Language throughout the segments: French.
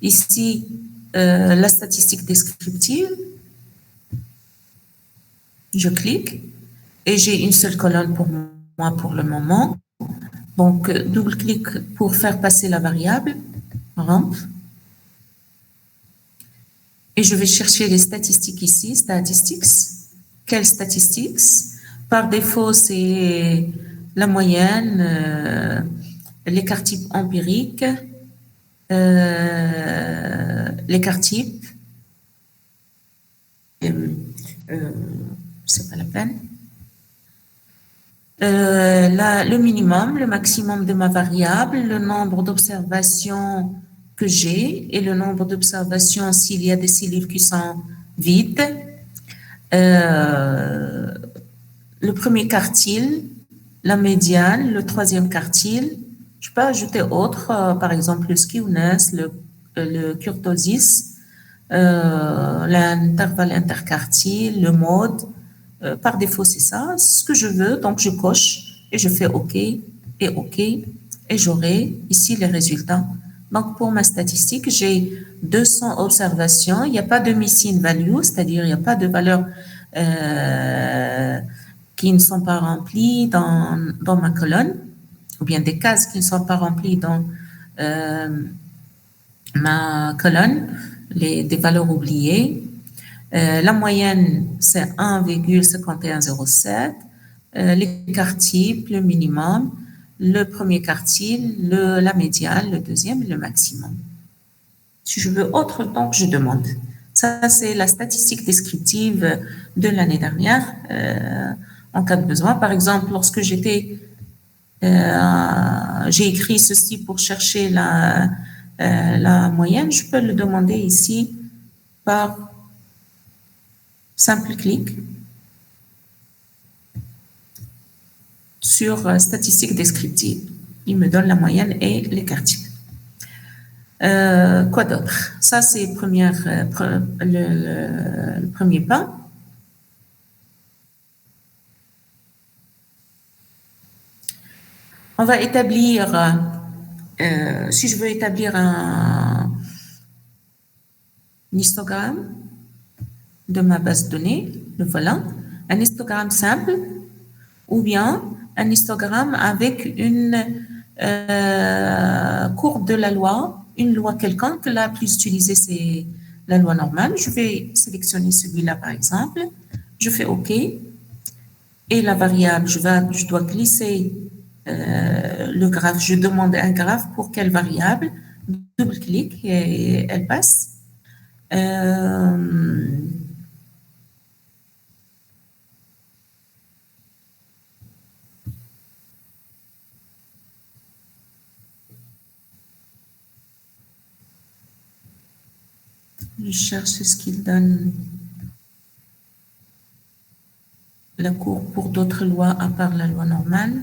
Ici, la statistique descriptive, je clique et j'ai une seule colonne pour moi pour le moment. Donc, double-clic pour faire passer la variable, ramp. Et je vais chercher les statistiques ici, statistics. Quelles statistiques? Par défaut, c'est la moyenne, l'écart type empirique, l'écart type, c'est pas la peine. Le minimum, le maximum de ma variable, le nombre d'observations que j'ai et le nombre d'observations s'il y a des cellules qui sont vides. Le premier quartile, la médiane, le troisième quartile. Je peux ajouter autre, par exemple le skewness, le kurtosis, l'intervalle interquartile, le mode. Par défaut, c'est ça, ce que je veux. Donc, je coche et je fais OK et OK et j'aurai ici les résultats. Donc, pour ma statistique, j'ai 200 observations. Il n'y a pas de missing value, c'est-à-dire il n'y a pas de valeur qui ne sont pas remplies dans ma colonne, ou bien des cases qui ne sont pas remplies dans ma colonne, des valeurs oubliées. La moyenne, c'est 1,5107. L'écart type, le minimum, le premier quartile, la médiane, le deuxième et le maximum. Si je veux autre, donc je demande. Ça, c'est la statistique descriptive de l'année dernière en cas de besoin. Par exemple, lorsque j'ai écrit ceci pour chercher la moyenne, je peux le demander ici par simple clic sur statistique descriptive. Il me donne la moyenne et l'écart type. Quoi d'autre? Ça, c'est le premier pas. On va établir, si je veux établir un histogramme de ma base de données, le voilà, un histogramme simple ou bien un histogramme avec une courbe de la loi, une loi quelconque. La plus utilisée, c'est la loi normale. Je vais sélectionner celui-là, par exemple. Je fais OK. Et la variable, je dois glisser le graphe. Je demande un graphe pour quelle variable. Double-clic et elle passe. Je cherche ce qu'il donne la courbe pour d'autres lois à part la loi normale.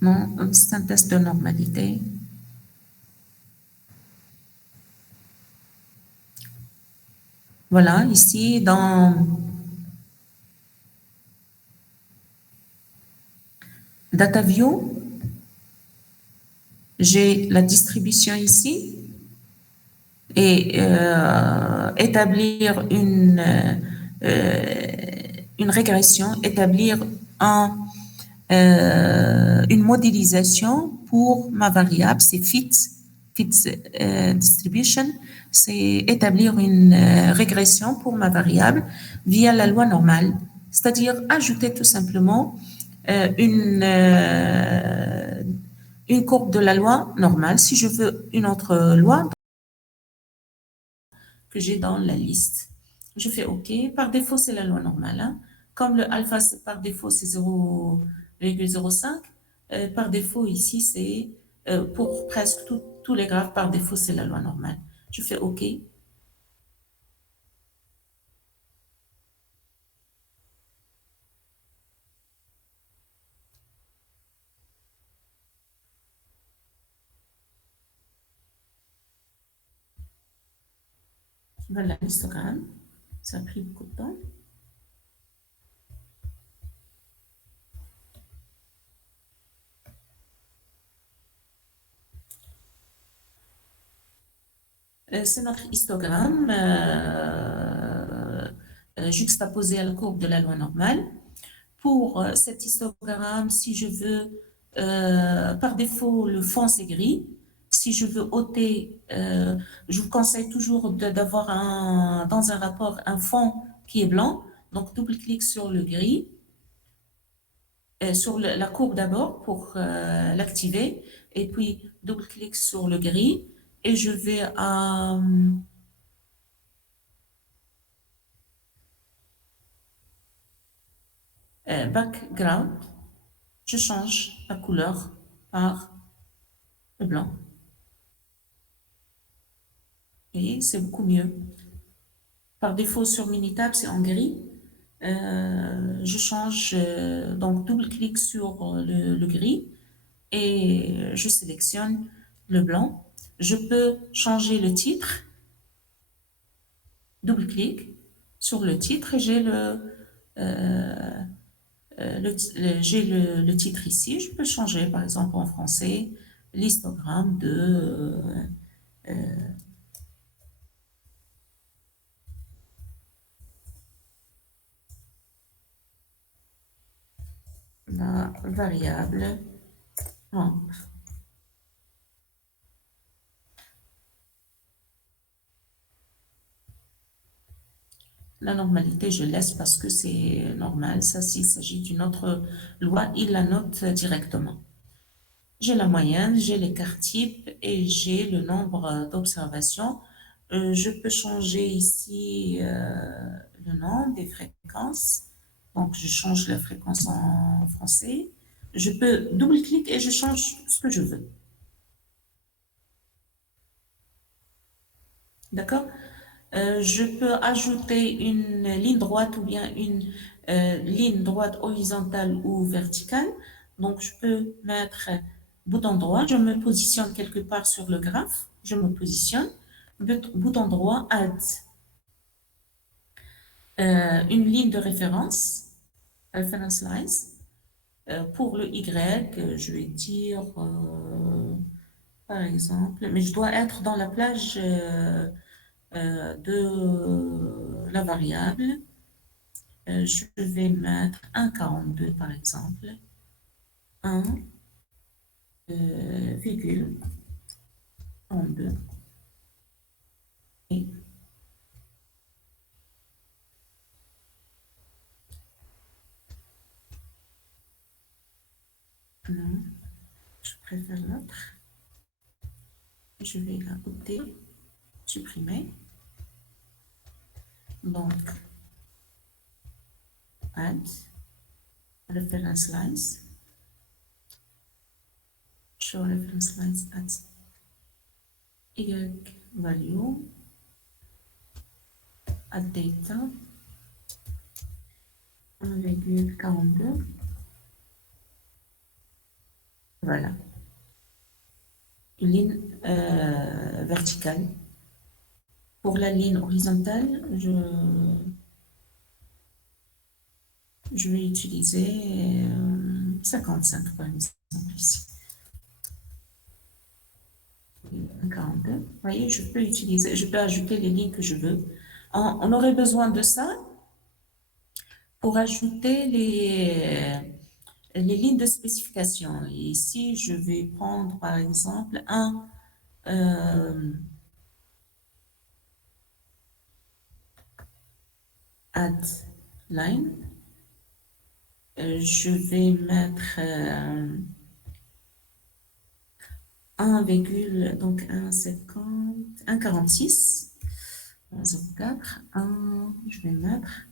Non, c'est un test de normalité. Voilà, ici, dans DataView, j'ai la distribution ici et établir une régression, établir une modélisation pour ma variable, c'est fit distribution, c'est établir une régression pour ma variable via la loi normale, c'est-à-dire ajouter tout simplement une courbe de la loi normale. Si je veux une autre loi que j'ai dans la liste, je fais OK. Par défaut, c'est la loi normale. Hein. Comme le alpha, par défaut, c'est 0,05. Par défaut, ici, c'est pour presque tous les graphes, par défaut, c'est la loi normale. Je fais OK. Voilà l'histogramme. Ça a pris beaucoup de temps. C'est notre histogramme juxtaposé à la courbe de la loi normale. Pour cet histogramme, si je veux, par défaut, le fond c'est gris. Si je veux ôter, je vous conseille toujours d'avoir dans un rapport un fond qui est blanc. Donc, double-clic sur le gris, sur la courbe d'abord pour l'activer, et puis double-clic sur le gris, et je vais à background, je change la couleur par le blanc. Et c'est beaucoup mieux. Par défaut, sur Minitab, c'est en gris. Je change, donc double-clic sur le gris et je sélectionne le blanc. Je peux changer le titre, double-clic sur le titre et j'ai le titre ici. Je peux changer, par exemple, en français, l'histogramme de la variable rampe. La normalité, je laisse parce que c'est normal. Ça, s'il s'agit d'une autre loi, il la note directement. J'ai la moyenne, j'ai l'écart type et j'ai le nombre d'observations. Je peux changer ici le nom des fréquences. Donc, je change la fréquence en français. Je peux double-clic et je change ce que je veux. D'accord? Je peux ajouter une ligne droite ou bien une ligne droite horizontale ou verticale. Donc, je peux mettre bouton droit, je me positionne quelque part sur le graphe, je me positionne, bouton droit, Add, une ligne de référence, reference lines. Pour le Y, je vais dire, par exemple, mais je dois être dans la plage de la variable. Je vais mettre 1,42 par exemple. 1, virgule 42. Et non, je préfère l'autre. Je vais la ôter, supprimer. Donc, add, reference lines. Show reference lines at Y value, at data, 1,42. Voilà. Une ligne verticale. Pour la ligne horizontale, je vais utiliser 55 par exemple ici. 42. Vous voyez, je peux ajouter les lignes que je veux. On aurait besoin de ça pour ajouter les lignes de spécification. Et ici, je vais prendre par exemple un add line. Je vais mettre 1, donc 1,50, 1,46, 1,04, je vais mettre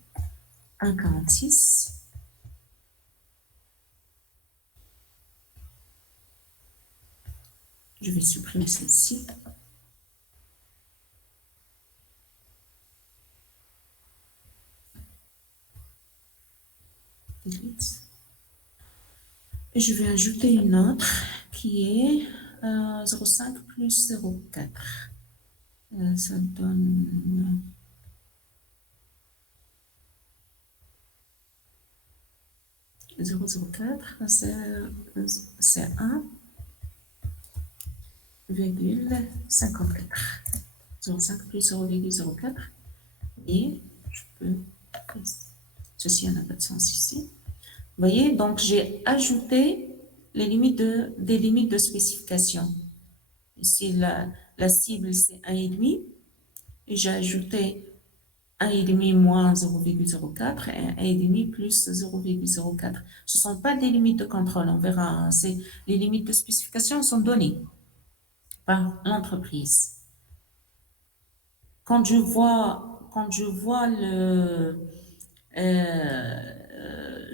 1,46. Je vais supprimer celle-ci. Et je vais ajouter une autre qui est 0,5 plus 0,4. Ça donne 0,04, c'est 1,54. 0,5 plus 0,04. Et je peux... Ceci n'a pas de sens ici. Vous voyez, donc j'ai ajouté les limites des limites de spécification. Ici, la cible, c'est 1,5. Et j'ai ajouté 1,5 moins 0,04 et 1,5 plus 0,04. Ce ne sont pas des limites de contrôle, on verra. Les limites de spécification sont données par l'entreprise. Quand je vois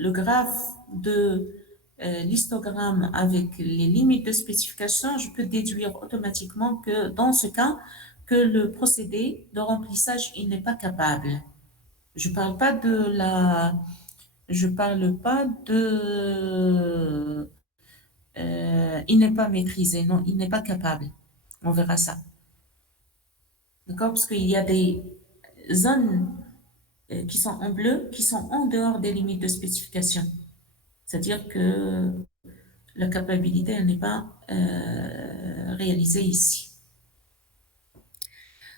le graphe de l'histogramme avec les limites de spécification, je peux déduire automatiquement que dans ce cas, que le procédé de remplissage, il n'est pas capable. Je parle pas de, il n'est pas maîtrisé, non, il n'est pas capable. On verra ça. D'accord? Parce qu'il y a des zones qui sont en bleu, qui sont en dehors des limites de spécification. C'est-à-dire que la capacité elle n'est pas réalisée ici.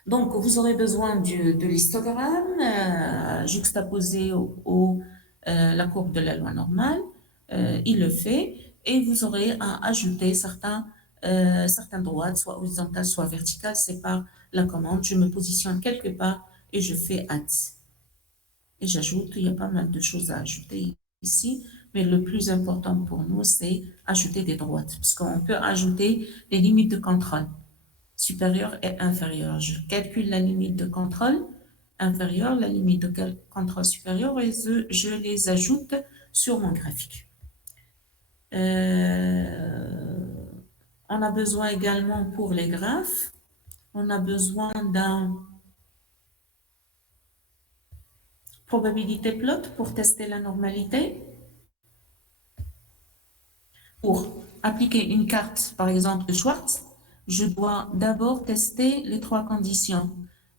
Donc, vous aurez besoin de l'histogramme juxtaposé la courbe de la loi normale. Il le fait et vous aurez à ajouter certaines droites, soit horizontales, soit verticales. C'est par la commande. Je me positionne quelque part et je fais Add. Et j'ajoute, il y a pas mal de choses à ajouter ici, mais le plus important pour nous, c'est ajouter des droites, parce qu'on peut ajouter les limites de contrôle supérieure et inférieure. Je calcule la limite de contrôle inférieure, la limite de contrôle supérieure, et je les ajoute sur mon graphique. On a besoin également pour les graphes, on a besoin d'un probabilité plot pour tester la normalité. Pour appliquer une carte, par exemple, de Schwartz, je dois d'abord tester les trois conditions: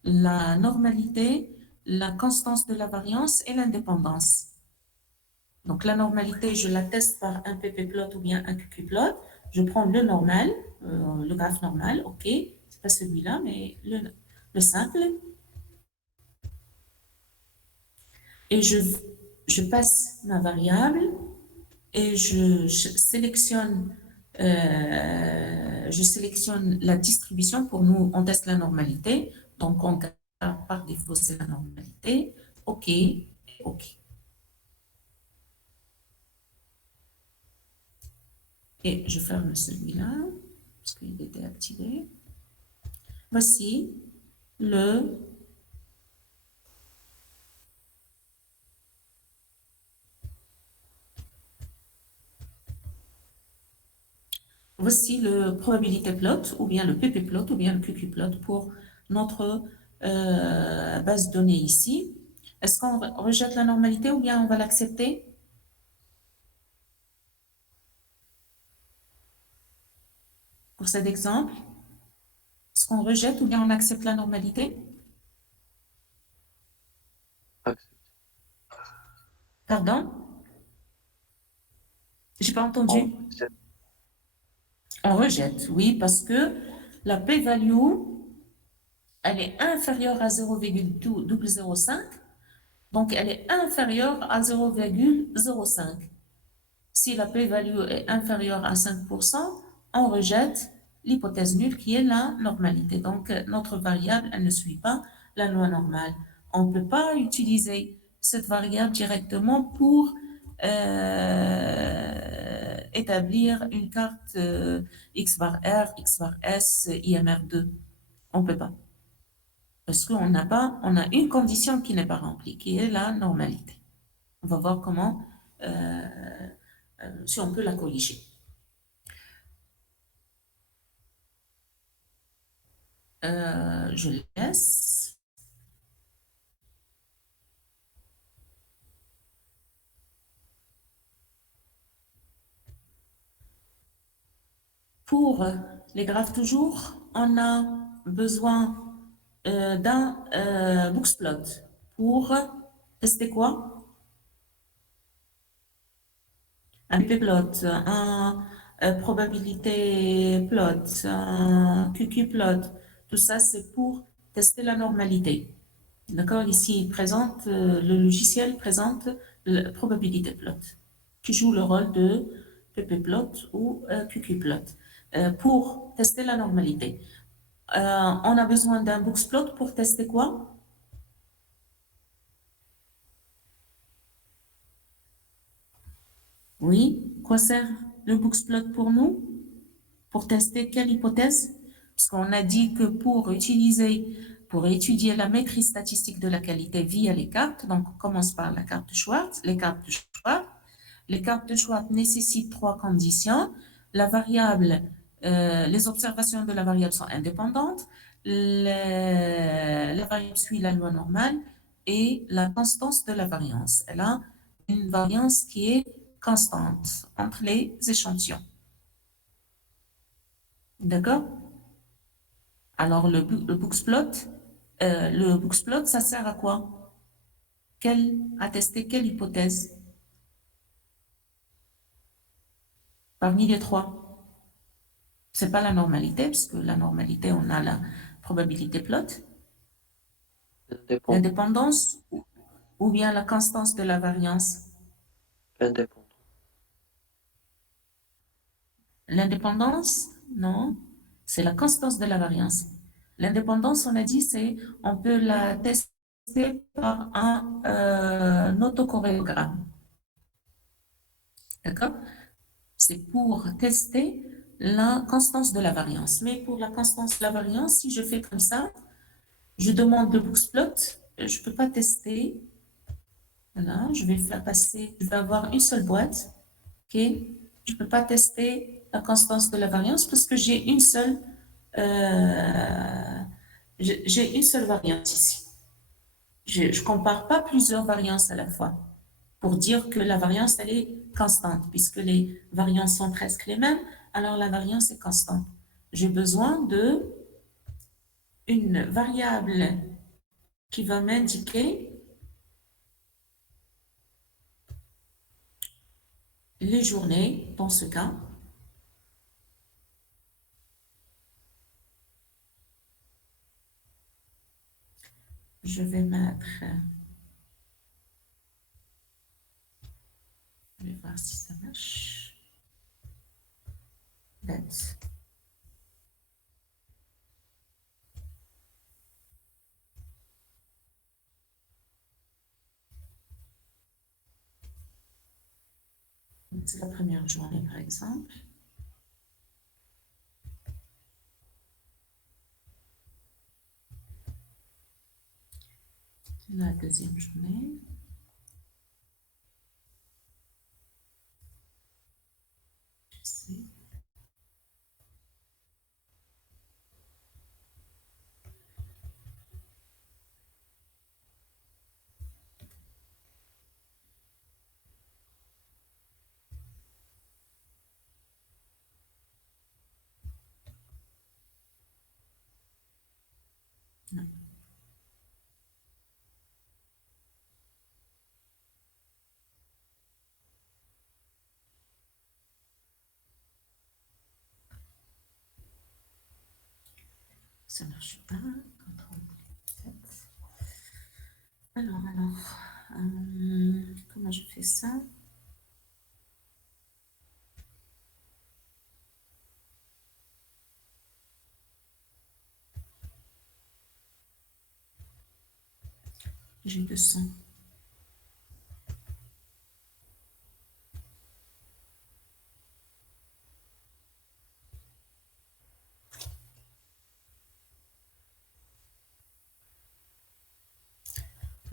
la normalité, la constance de la variance et l'indépendance. Donc, la normalité, je la teste par un pp-plot ou bien un qq-plot. Je prends le normal, le graphe normal, OK, c'est pas celui-là, mais le simple. Et je passe ma variable et je sélectionne la distribution. Pour nous, on teste la normalité. Donc, on garde par défaut, c'est la normalité. OK, OK. Et je ferme celui-là, parce qu'il était activé. Voici le Voici le probabilité plot, ou bien le pp-plot, ou bien le qq-plot pour notre base de données ici. Est-ce qu'on rejette la normalité ou bien on va l'accepter? Pour cet exemple, est-ce qu'on rejette ou bien on accepte la normalité? Pardon? J'ai pas entendu. On rejette, oui, parce que la p-value, elle est inférieure à 0,005, donc elle est inférieure à 0,05. Si la p-value est inférieure à 5%, on rejette l'hypothèse nulle qui est la normalité. Donc, notre variable, elle ne suit pas la loi normale. On ne peut pas utiliser cette variable directement pour établir une carte X bar R, X bar S, IMR2. On ne peut pas. Parce qu'on a une condition qui n'est pas remplie, qui est la normalité. On va voir comment, si on peut la corriger. Je laisse. Pour les graphes toujours, on a besoin d'un boxplot pour tester quoi? Un pp-plot, un probabilité plot, un qq-plot. Tout ça, c'est pour tester la normalité. D'accord? Ici, le logiciel présente le probabilité plot, qui joue le rôle de ppplot ou qqplot, pour tester la normalité. On a besoin d'un boxplot pour tester quoi? Oui, quoi sert le boxplot pour nous? Pour tester quelle hypothèse? Parce qu'on a dit que pour étudier la maîtrise statistique de la qualité via les cartes, donc on commence par la carte de Schwartz, les cartes de Schwartz. Les cartes de Schwartz nécessitent trois conditions. La variable, les observations de la variable sont indépendantes. La variable suit la loi normale et la constance de la variance. Elle a une variance qui est constante entre les échantillons. D'accord? Alors, le boxplot, ça sert à quoi? À tester quelle hypothèse parmi les trois? C'est pas la normalité, parce que la normalité, on a la probabilité plot, Indépendant. l'indépendance ou bien la constance de la variance. Indépendant. L'indépendance, non, c'est la constance de la variance. L'indépendance, on a dit, on peut la tester par un autocorrélogramme. D'accord? C'est pour tester la constance de la variance. Mais pour la constance de la variance, si je fais comme ça, je demande le boxplot, je ne peux pas tester. Voilà, je vais avoir une seule boîte. Ok? Je ne peux pas tester la constance de la variance parce que euh, j'ai une seule variance ici. Je ne compare pas plusieurs variances à la fois pour dire que la variance, elle est constante. Puisque les variances sont presque les mêmes, alors la variance est constante. J'ai besoin une variable qui va m'indiquer les journées, dans ce cas. Je vais mettre, je vais voir si ça marche. Date. C'est la première journée, par exemple. La deuxième journée. Je sais. Non. Ça ne marche pas. Alors, comment je fais ça? J'ai 200.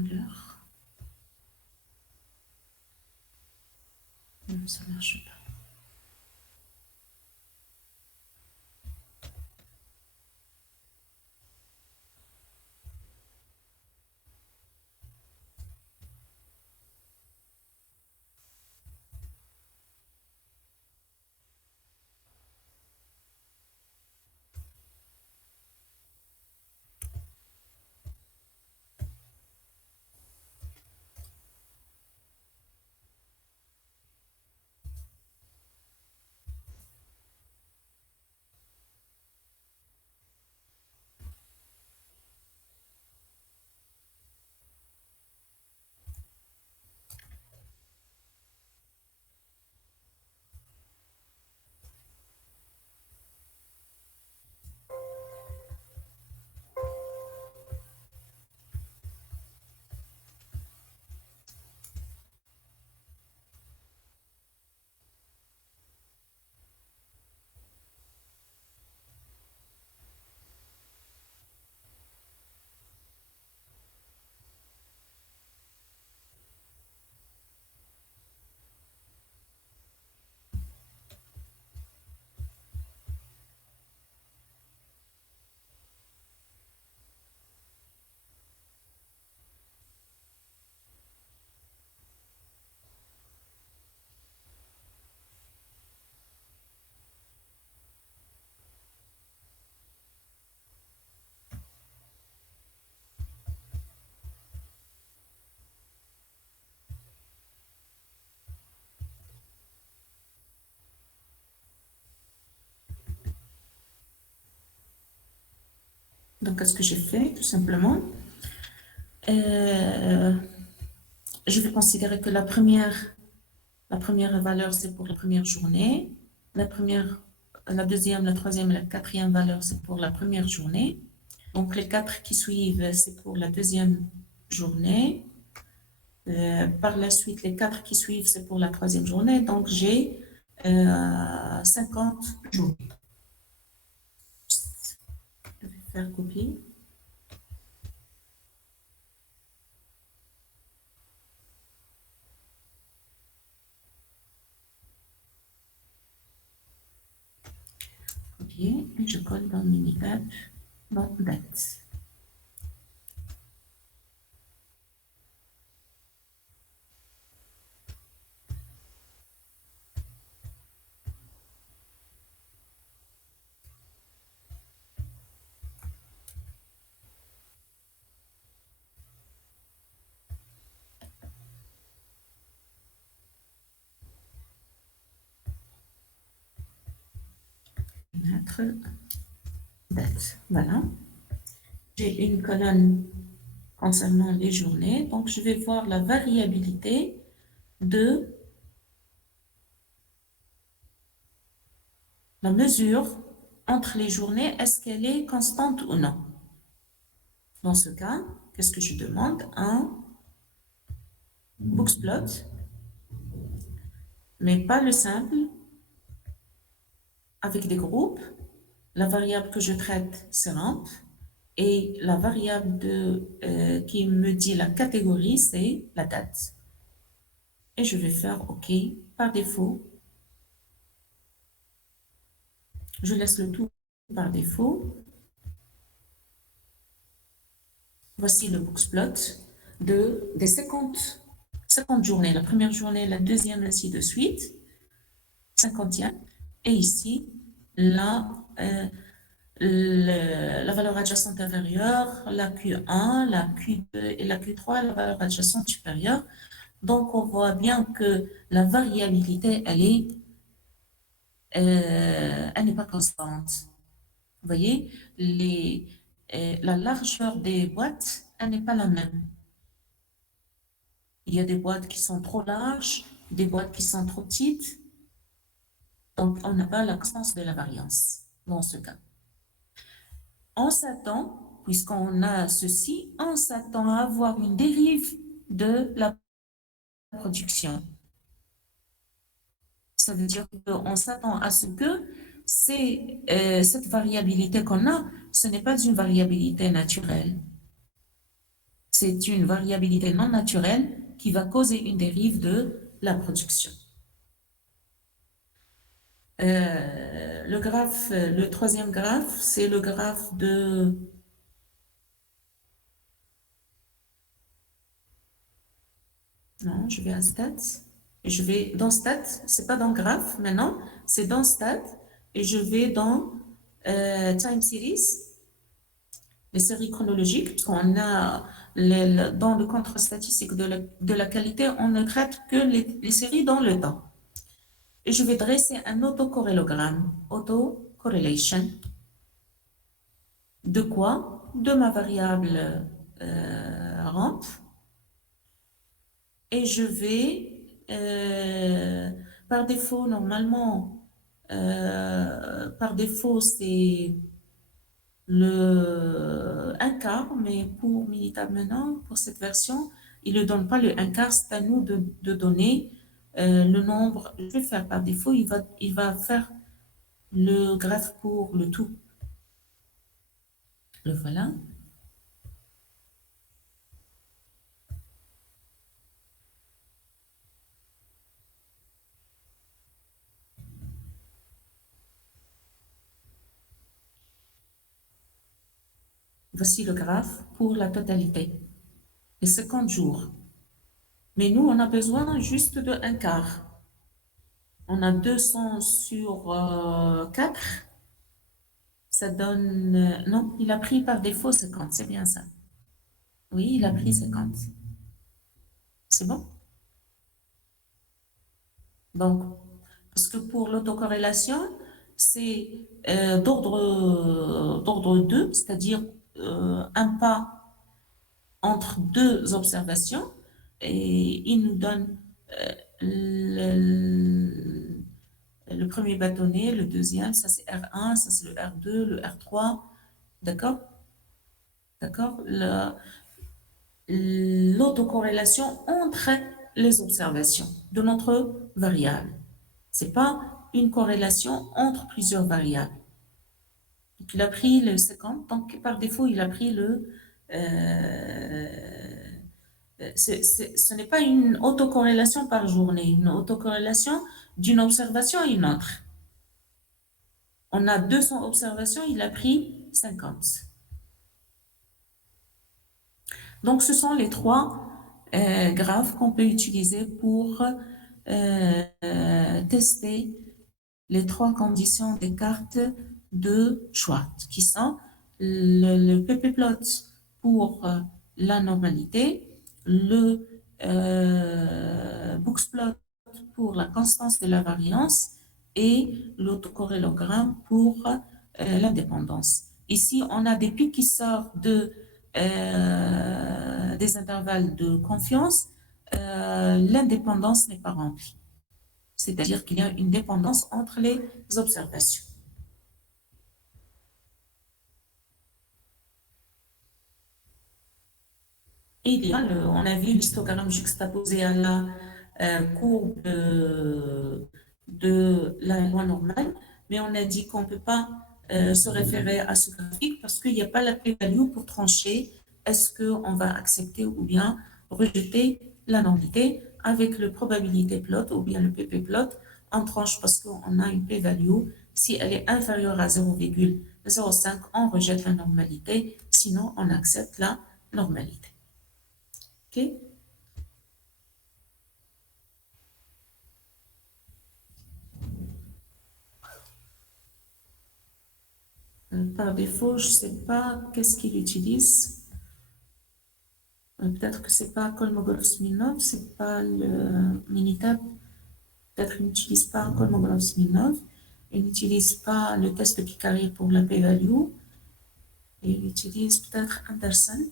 L'heure. Non, ça ne marche pas. Donc, qu'est-ce que j'ai fait? Tout simplement, euh, je vais considérer que la première valeur, c'est pour la première journée. La deuxième, la troisième et la quatrième valeur, c'est pour la première journée. Donc, les quatre qui suivent, c'est pour la deuxième journée. Par la suite, les quatre qui suivent, c'est pour la troisième journée. Donc, j'ai 50 jours. Je vais faire copier. Copier et je colle dans Minitab, dans date. Mettre date. Voilà. J'ai une colonne concernant les journées. Donc, je vais voir la variabilité de la mesure entre les journées. Est-ce qu'elle est constante ou non? Dans ce cas, qu'est-ce que je demande? Un boxplot, mais pas le simple, avec des groupes. La variable que je traite, c'est ramp. Et la variable qui me dit la catégorie, c'est la date. Et je vais faire OK par défaut. Je laisse le tout par défaut. Voici le boxplot des 50 journées. La première journée, la deuxième, ainsi de suite. 50e. Et ici, la valeur adjacente inférieure, la Q1, la Q2 et la Q3, la valeur adjacente supérieure. Donc, on voit bien que la variabilité, elle n'est pas constante. Vous voyez, la largeur des boîtes, elle n'est pas la même. Il y a des boîtes qui sont trop larges, des boîtes qui sont trop petites. Donc, on n'a pas la constance de la variance dans ce cas. On s'attend, puisqu'on a ceci, on s'attend à avoir une dérive de la production. Ça veut dire qu'on s'attend à ce que cette variabilité qu'on a, ce n'est pas une variabilité naturelle. C'est une variabilité non naturelle qui va causer une dérive de la production. Le troisième graphe, c'est le graphe de... Non, je vais à stats. Et je vais dans stats, c'est pas dans graphe maintenant, c'est dans stats. Et je vais dans time series, les séries chronologiques, parce qu'on a dans le contrôle statistique de la qualité, on ne traite que les séries dans le temps. Et je vais dresser un autocorrélogramme, autocorrelation. De quoi? De ma variable ramp. Et je vais, par défaut, normalement, par défaut, c'est le 1 quart, mais pour Minitab maintenant, pour cette version, il ne donne pas le 1 quart, c'est à nous de donner le nombre. Je vais faire par défaut, il va faire le graphe pour le tout. Le voilà. Voici le graphe pour la totalité, les 50 jours. Mais nous, on a besoin juste de 1 quart. On a 200 sur 4. Ça donne... non, il a pris par défaut 50, c'est bien ça. Oui, il a pris 50. C'est bon? Donc, parce que pour l'autocorrélation, c'est d'ordre 2, c'est-à-dire un pas entre deux observations et il nous donne le, le premier bâtonnet, le deuxième, ça c'est R1, ça c'est le R2, le R3, d'accord? D'accord? L'autocorrélation entre les observations de notre variable. Ce n'est pas une corrélation entre plusieurs variables. Donc, il a pris le 50, donc par défaut, il a pris ce n'est pas une autocorrélation par journée, une autocorrélation d'une observation à une autre. On a 200 observations, il a pris 50. Donc, ce sont les trois graphes qu'on peut utiliser pour tester les trois conditions des cartes de Schwartz, qui sont le pp-plot pour la normalité, le boxplot pour la constance de la variance et l'autocorrélogramme pour l'indépendance. Ici, on a des pics qui sortent des intervalles de confiance. L'indépendance n'est pas remplie. C'est-à-dire qu'il y a une dépendance entre les observations. Et il y a, on a vu l'histogramme juxtaposé à la courbe de la loi normale, mais on a dit qu'on ne peut pas se référer à ce graphique parce qu'il n'y a pas la p-value pour trancher est-ce qu'on va accepter ou bien rejeter la normalité avec le probabilité plot ou bien le pp-plot. On tranche parce qu'on a une p-value. Si elle est inférieure à 0,05, on rejette la normalité, sinon on accepte la normalité. OK? Par défaut, je ne sais pas qu'est-ce qu'il utilise. Peut-être que ce n'est pas Kolmogorov-Smirnov, ce n'est pas le Minitab. Peut-être qu'il n'utilise pas Kolmogorov-Smirnov. Il n'utilise pas le test de Picari pour la p-value. Il utilise peut-être Anderson.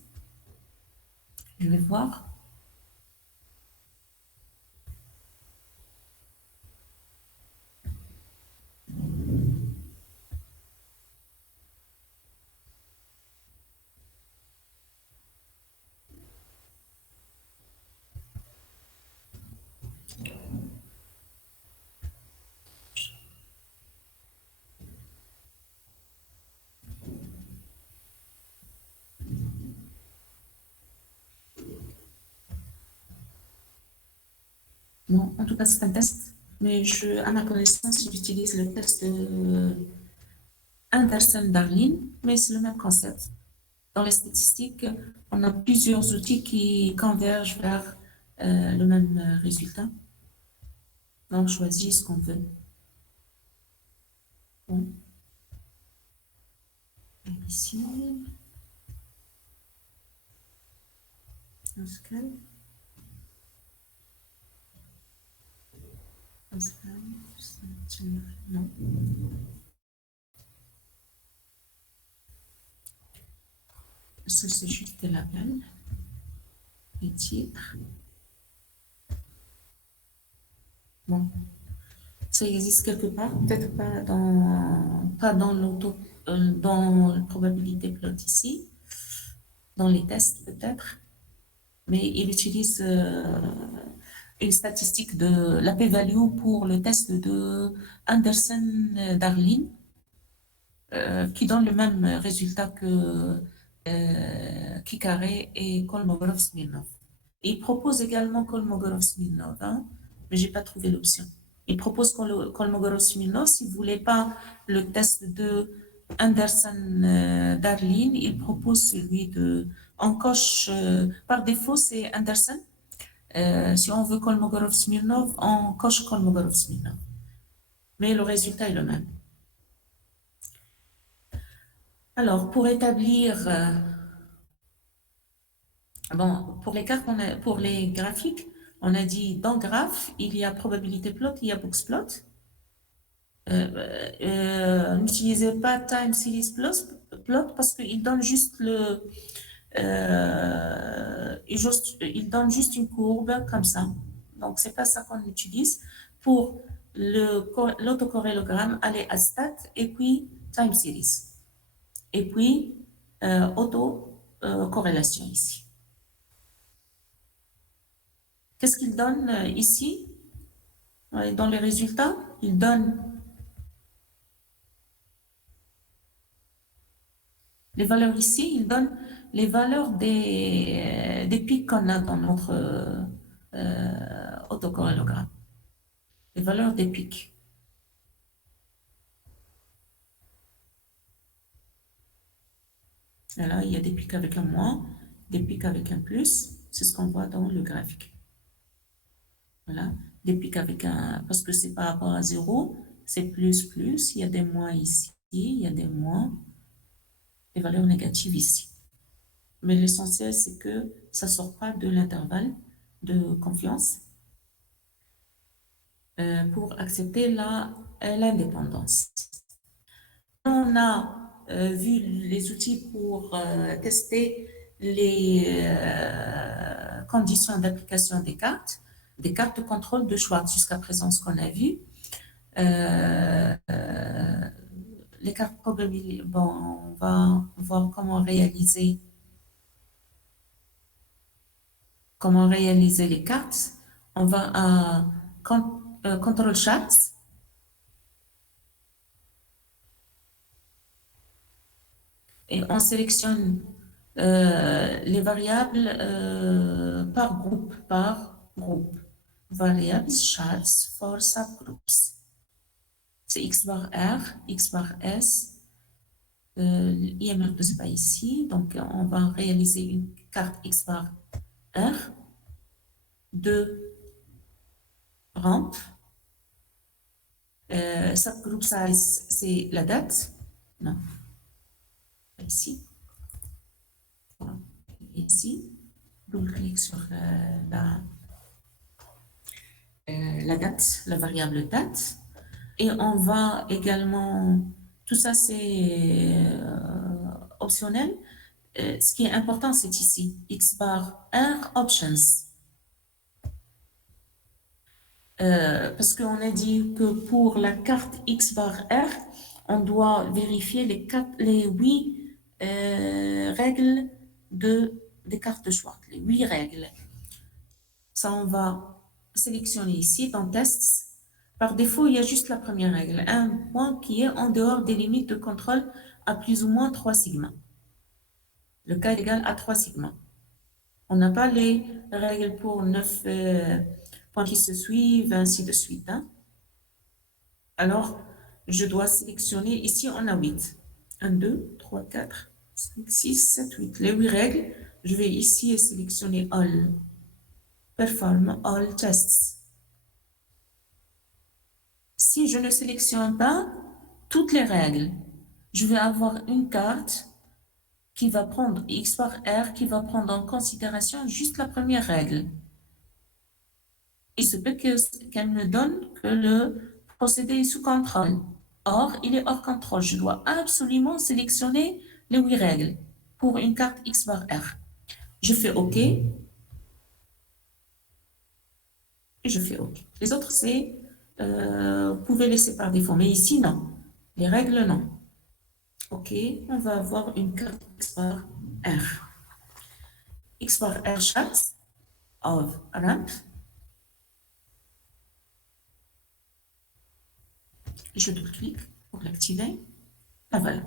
Je vais voir. Non, en tout cas, c'est un test. Mais à ma connaissance, j'utilise le test de Anderson-Darling, mais c'est le même concept. Dans les statistiques, on a plusieurs outils qui convergent vers le même résultat. Donc, on choisit ce qu'on veut. Bon. Ici, Pascal. Pascal, non. Ça, c'est juste des labels. Les titres. Bon. Ça existe quelque part, peut-être pas dans dans la probabilité plot ici, dans les tests peut-être, mais il utilise une statistique de la p-value pour le test de Anderson-Darling, qui donne le même résultat que Kikare et Kolmogorov-Smirnov. Il propose également Kolmogorov-Smirnov, hein, mais je n'ai pas trouvé l'option. Il propose Kolmogorov-Smirnov. Si vous ne voulez pas le test de Anderson-Darling, il propose celui de... On coche, par défaut, c'est Anderson. Si on veut Kolmogorov-Smirnov, on coche Kolmogorov-Smirnov. Mais le résultat est le même. Alors, pour établir... bon, pour les cartes, pour les graphiques, on a dit dans graphe, il y a probabilité plot, il y a boxplot. N'utilisez pas time series plot parce qu'il donne juste il donne juste une courbe comme ça. Donc, c'est pas ça qu'on utilise. Pour l'autocorrélogramme, aller à stat et puis time series. Et puis, auto-corrélation ici. Qu'est-ce qu'il donne ici? Dans les résultats, il donne les valeurs ici, il donne les valeurs des pics qu'on a dans notre autocorrélogramme. Les valeurs des pics. Voilà, il y a des pics avec un moins, des pics avec un plus. C'est ce qu'on voit dans le graphique. Voilà, des pics avec un... Parce que c'est par rapport à 0, c'est plus, plus. Il y a des moins ici, il y a des moins. Des valeurs négatives ici. Mais l'essentiel, c'est que ça ne sort pas de l'intervalle de confiance pour accepter l'indépendance. On a vu les outils pour tester les conditions d'application des cartes de contrôle de Schwartz jusqu'à présent, ce qu'on a vu. Les cartes probabilités, bon, on va voir comment réaliser les cartes. On va à Control Charts. Et on sélectionne les variables par groupe. Variables charts for subgroups. C'est X bar R, X bar S. IMR2, c'est pas ici. Donc, on va réaliser une carte X bar R. 2 rampes. Subgroup size, c'est la date. Non, pas ici. Voilà. Ici, double-clic sur la date, la variable date. Et on va également, tout ça c'est optionnel. Ce qui est important, c'est ici, X bar R options. Parce qu'on a dit que pour la carte X bar R, on doit vérifier les 8 règles des cartes de Schwartz, les 8 règles. Ça, on va sélectionner ici dans Tests. Par défaut, il y a juste la première règle, un point qui est en dehors des limites de contrôle à plus ou moins 3 sigma. Le cas est égal à 3 sigma. On n'a pas les règles pour 9 points qui se suivent, ainsi de suite. Hein. Alors, je dois sélectionner, ici on a 8. 1, 2, 3, 4, 5, 6, 7, 8. Les 8 règles, je vais ici sélectionner All. Perform All Tests. Si je ne sélectionne pas toutes les règles, je vais avoir une carte qui va prendre X par R, qui va prendre en considération juste la première règle. Il se peut qu'elle me donne que le procédé est sous contrôle. Or, il est hors contrôle. Je dois absolument sélectionner les 8 règles pour une carte X bar R. Je fais OK. Et je fais OK. Les autres, c'est vous pouvez laisser par défaut. Mais ici, non. Les règles, non. OK. On va avoir une carte X bar R. X bar R charts of ramp. Je double-clique pour l'activer. Ah, voilà.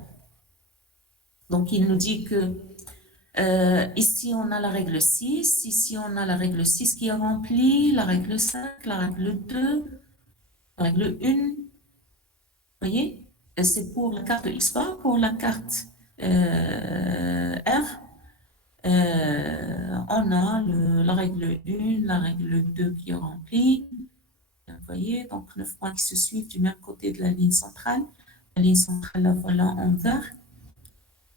Donc, il nous dit que ici, on a la règle 6. Ici, on a la règle 6 qui est remplie, la règle 5, la règle 2, la règle 1. Vous voyez? C'est pour la carte X-bar, pour la carte R. On a la règle 1, la règle 2 qui est remplie. Vous voyez? Donc, 9 points qui se suivent du même côté de la ligne centrale. La ligne centrale, la voilà en vert.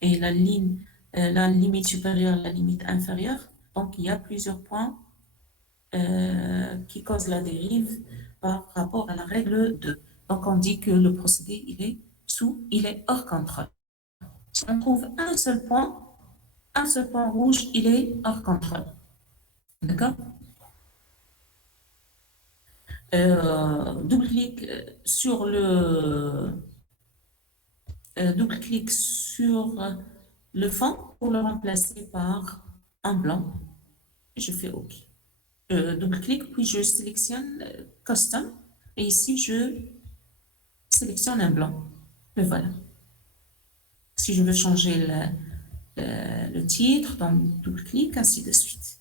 Et la limite supérieure, la limite inférieure. Donc, il y a plusieurs points qui causent la dérive par rapport à la règle 2. Donc, on dit que le procédé, il est hors contrôle. Si on trouve un seul point rouge, il est hors contrôle. D'accord? Double-clic sur double-clic sur le fond pour le remplacer par un blanc. Je fais OK. Double-clic, puis je sélectionne Custom. Et ici, je sélectionne un blanc. Le voilà. Si je veux changer le titre, donc double-clic, ainsi de suite.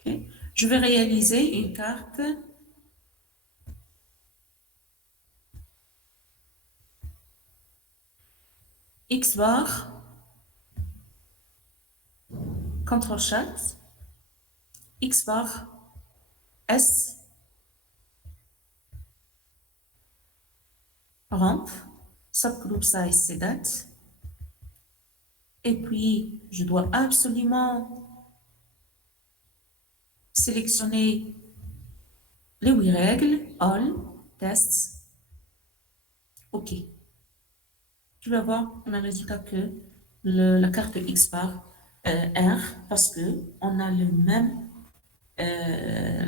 Okay. Je vais réaliser une carte X-bar, CTRL-SHIFT, X-bar, S, ramp, subgroup size, c'est date. Et puis, je dois absolument sélectionner les 8 règles, all, tests, OK. Tu vas voir le même résultat que la carte X bar R parce que on a la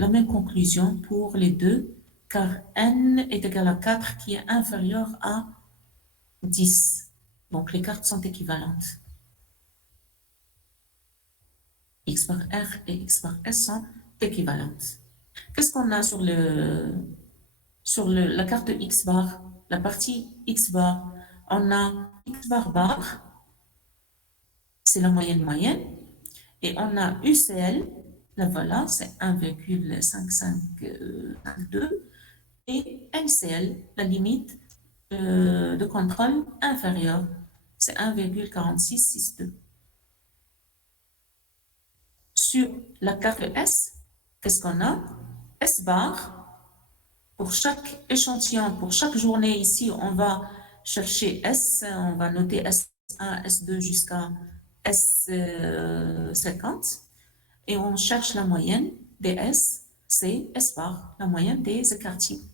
même conclusion pour les deux, car n est égal à 4 qui est inférieur à 10. Donc les cartes sont équivalentes. X bar R et X bar S sont équivalentes. Qu'est-ce qu'on a sur la carte X bar, la partie X bar? On a X bar bar, c'est la moyenne, et on a UCL, la voilà, c'est 1,5552, et LCL, la limite de contrôle inférieure, c'est 1,4662. Sur la carte S, qu'est-ce qu'on a? S bar, pour chaque échantillon, pour chaque journée ici, on va chercher S, on va noter S1, S2 jusqu'à S50, et on cherche la moyenne des S, c'est S bar, la moyenne des écarts-types.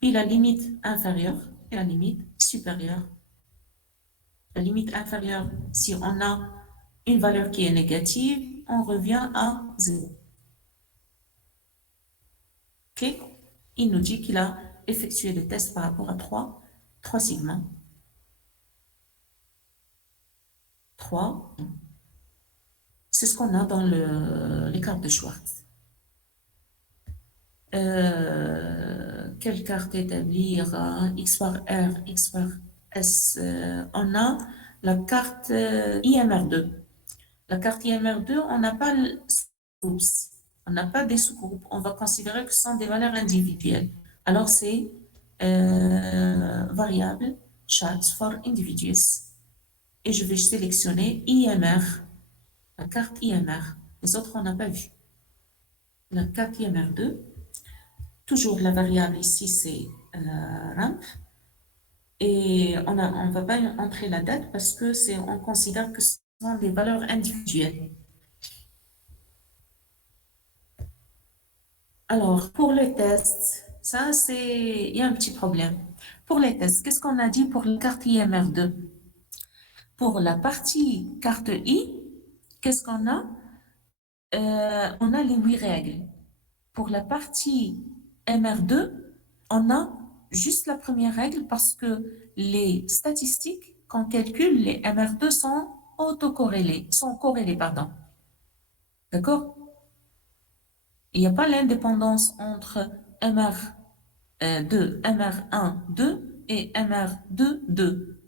Puis la limite inférieure et la limite supérieure. La limite inférieure, si on a une valeur qui est négative, on revient à 0. OK? Il nous dit qu'il a effectué le test par rapport à 3 segments. 3. C'est ce qu'on a dans les cartes de Schwartz. Quelle carte établir? X bar R, X bar S. On a la carte IMR2. La carte IMR2, on n'a pas on n'a pas des sous-groupes. On va considérer que ce sont des valeurs individuelles. Alors, c'est variable charts for individuals. Et je vais sélectionner IMR, la carte IMR. Les autres, on n'a pas vu. La carte IMR2, toujours la variable ici, c'est ramp. Et on ne va pas entrer la date parce que on considère que ce sont des valeurs individuelles. Alors, pour les tests, il y a un petit problème. Pour les tests, qu'est-ce qu'on a dit pour la carte IMR2? Pour la partie carte I, qu'est-ce qu'on a? On a les 8 règles. Pour la partie MR2, on a juste la première règle parce que les statistiques qu'on calcule, les MR2 sont autocorrélées, sont corrélées, pardon. D'accord? Il n'y a pas l'indépendance entre MR2, MR1, 2 et MR2, 2.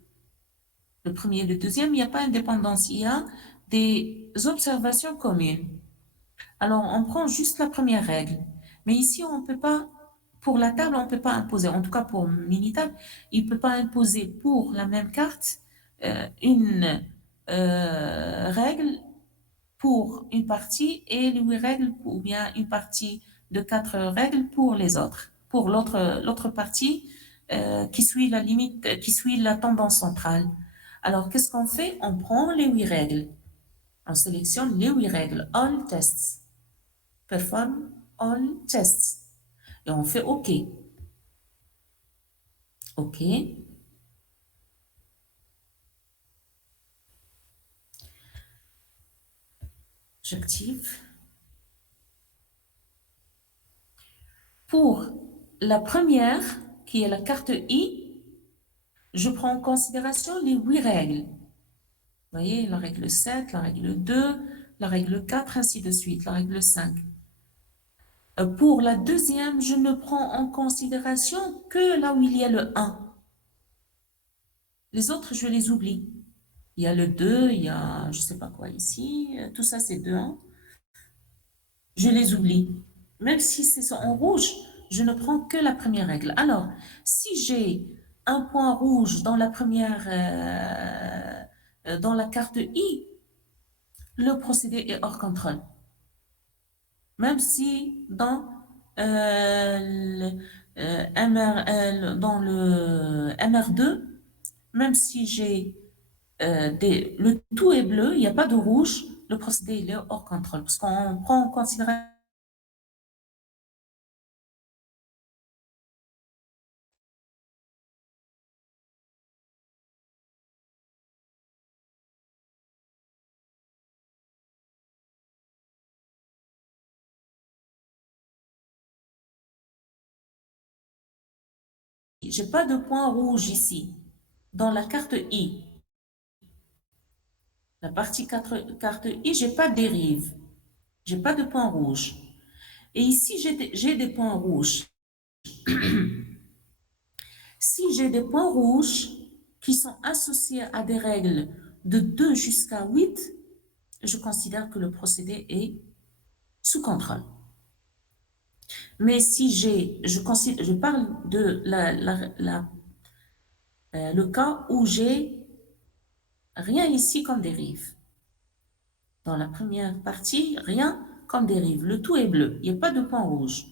Le premier et le deuxième, il n'y a pas d'indépendance. Il y a des observations communes. Alors, on prend juste la première règle. Mais ici, on ne peut pas, pour la table, on ne peut pas imposer, en tout cas pour Minitab, il ne peut pas imposer pour la même carte une règle pour une partie et 8 règles, ou bien une partie de 4 règles pour les autres. Pour l'autre partie qui suit la limite, qui suit la tendance centrale. Alors, qu'est-ce qu'on fait? On prend les 8 règles. On sélectionne les 8 règles. All tests. Perform all tests. Et on fait OK. OK. J'active. Pour la première, qui est la carte I, je prends en considération les 8 règles. Vous voyez, la règle 7, la règle 2, la règle 4, ainsi de suite, la règle 5. Pour la deuxième, je ne prends en considération que là où il y a le 1. Les autres, je les oublie. Il y a le 2, il y a je ne sais pas quoi ici, tout ça c'est 2, 1. Je les oublie. Même si c'est en rouge, je ne prends que la première règle. Alors, si j'ai un point rouge dans la première, dans la carte I, le procédé est hors contrôle. Même si dans, dans le MR2, même si j'ai le tout est bleu, il n'y a pas de rouge, le procédé il est hors contrôle. Parce qu'on prend en considération. J'ai pas de point rouge ici. Dans la carte I, la partie carte I, j'ai pas de dérive. J'ai pas de point rouge. Et ici, j'ai des points rouges. Si j'ai des points rouges qui sont associés à des règles de 2 jusqu'à 8, je considère que le procédé est sous contrôle. Mais si je parle de le cas où j'ai rien ici comme dérive. Dans la première partie, rien comme dérive. Le tout est bleu. Il n'y a pas de point rouge.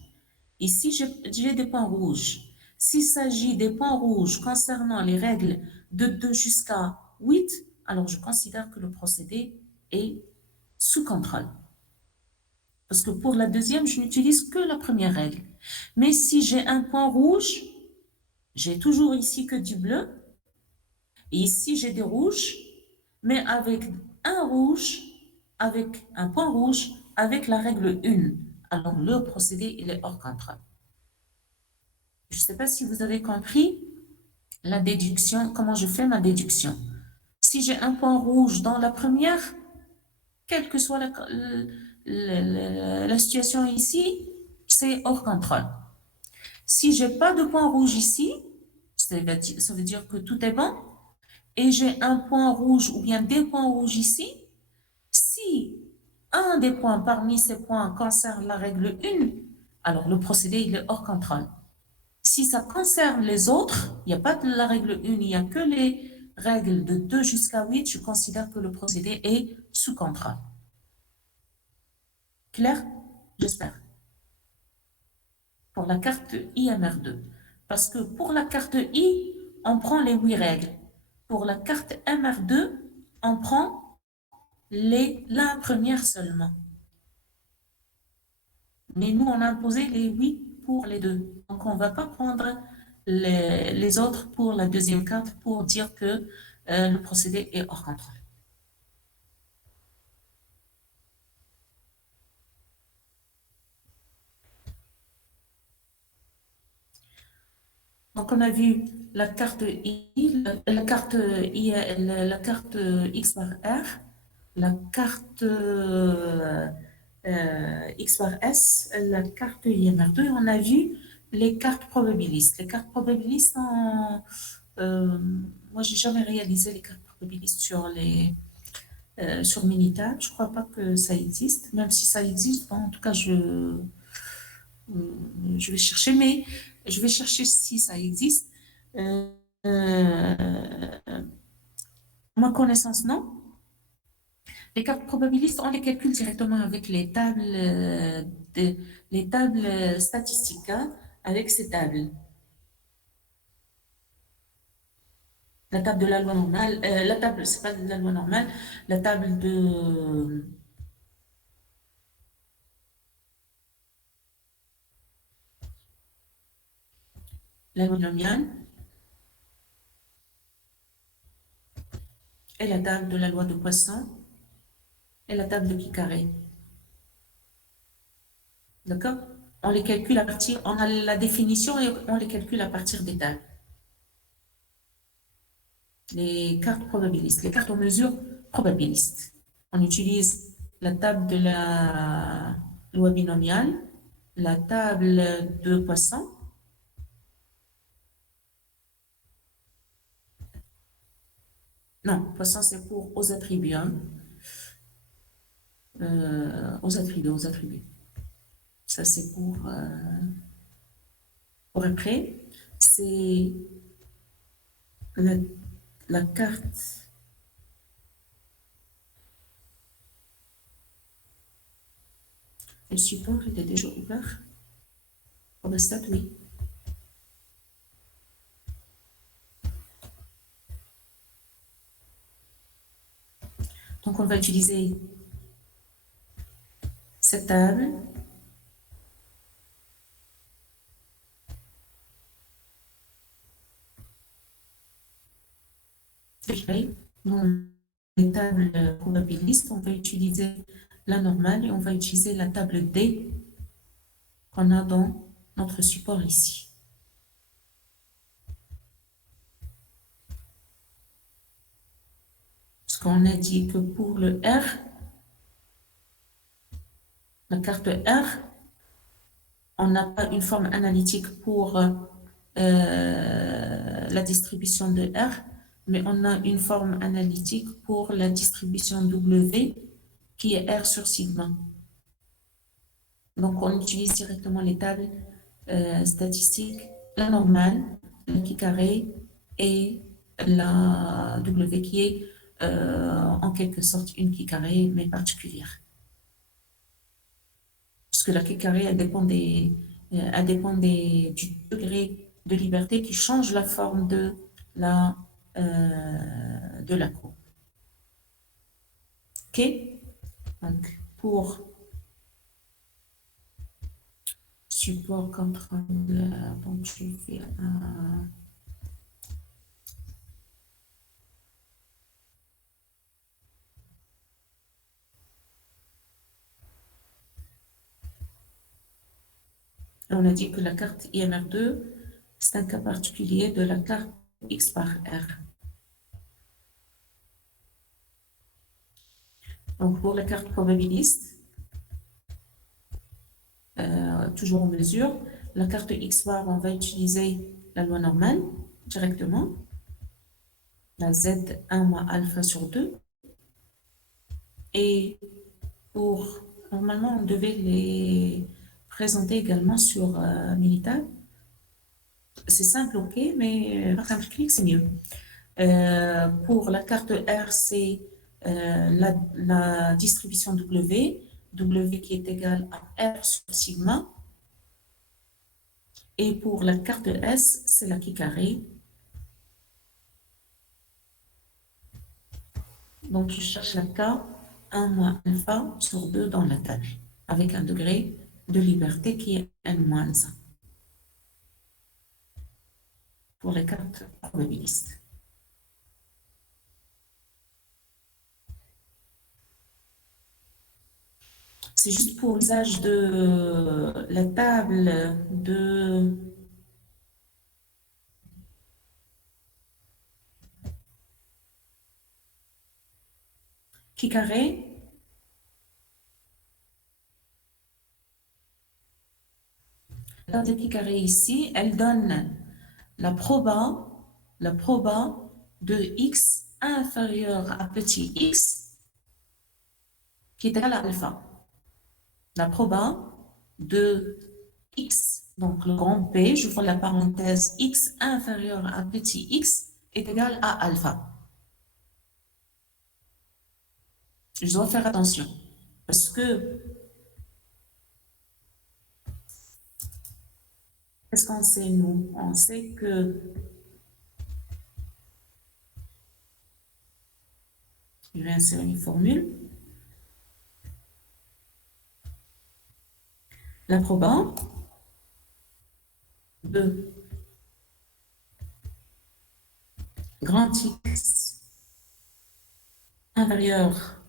Ici, j'ai des points rouges. S'il s'agit des points rouges concernant les règles de 2 jusqu'à 8, alors je considère que le procédé est sous contrôle. Parce que pour la deuxième, je n'utilise que la première règle. Mais si j'ai un point rouge, j'ai toujours ici que du bleu. Et ici, j'ai des rouges, mais avec un rouge, avec un point rouge, avec la règle 1. Alors, le procédé, il est hors contrôle. Je ne sais pas si vous avez compris la déduction, comment je fais ma déduction. Si j'ai un point rouge dans la première, quelle que soit la situation ici, c'est hors contrôle. Si j'ai pas de point rouge ici, ça veut dire que tout est bon, et j'ai un point rouge ou bien des points rouges ici, si un des points parmi ces points concerne la règle 1, alors le procédé il est hors contrôle. Si ça concerne les autres, il n'y a pas de la règle 1, il n'y a que les règles de 2 jusqu'à 8, je considère que le procédé est sous contrôle. Clair? J'espère. Pour la carte IMR2. Parce que pour la carte I, on prend les 8 règles. Pour la carte MR2, on prend la première seulement. Mais nous, on a imposé les 8 pour les deux. Donc, on ne va pas prendre les autres pour la deuxième carte pour dire que le procédé est hors contrôle. Donc, on a vu la carte I, la carte I, la carte X bar R, la carte X bar S, la carte IMR2, et on a vu les cartes probabilistes. Les cartes probabilistes, moi, j'ai jamais réalisé les cartes probabilistes sur Minitab. Je crois pas que ça existe, même si ça existe. Bon, en tout cas, je vais chercher, mais je vais chercher si ça existe. À ma connaissance, non. Les cartes probabilistes, on les calcule directement avec les tables statistiques, hein, avec ces tables. La table de la loi normale, la table, c'est pas de la loi normale, la table de la monomiale et la table de la loi de Poisson et la table de Poincaré. D'accord? On les calcule à partir, on a la définition et on les calcule à partir des tables. Les cartes probabilistes, les cartes aux mesures probabilistes. On utilise la table de la loi binomiale, la table de Poisson. Non, Poisson, c'est pour aux attributs. Hein. Aux attributs, aux attributs. Ça, c'est pour après. C'est la, la carte. Le support était déjà ouvert. Pour le stade, oui. Donc, on va utiliser cette table. Dans les tables probabilistes, on va utiliser la normale et on va utiliser la table D qu'on a dans notre support ici. Parce qu'on a dit que pour le R, la carte R, on n'a pas une forme analytique pour la distribution de R, mais on a une forme analytique pour la distribution W qui est R sur sigma. Donc, on utilise directement les tables statistiques, la normale, le qui carré et la W qui est en quelque sorte une qui carré, mais particulière. Parce que la qui carré, elle dépend du degré de liberté qui change la forme de la courbe. OK? Donc, pour support contrôle, donc je vais on a dit que la carte IMR2, c'est un cas particulier de la carte X par R. Donc, pour la carte probabiliste, toujours en mesure, la carte X bar, on va utiliser la loi normale directement, la Z1 moins alpha sur 2. Et normalement, on devait les présenter également sur Minitab. C'est simple, ok, mais par simple clic, c'est mieux. Pour la carte R, c'est la distribution W, W qui est égale à R sur sigma. Et pour la carte S, c'est la qui carré. Donc, je cherche la K 1 moins alpha sur 2 dans la table, avec un degré de liberté qui est N moins 1 pour les cartes probabilistes. C'est juste pour l'usage de la table de qui carré. La table de qui carré ici, elle donne la proba de x inférieur à petit x qui est égal à alpha. La proba de x, donc le grand P, je vois la parenthèse x inférieur à petit x est égal à alpha. Je dois faire attention parce que qu'est-ce qu'on sait, nous? On sait que je vais insérer une formule. La proba de grand X inférieur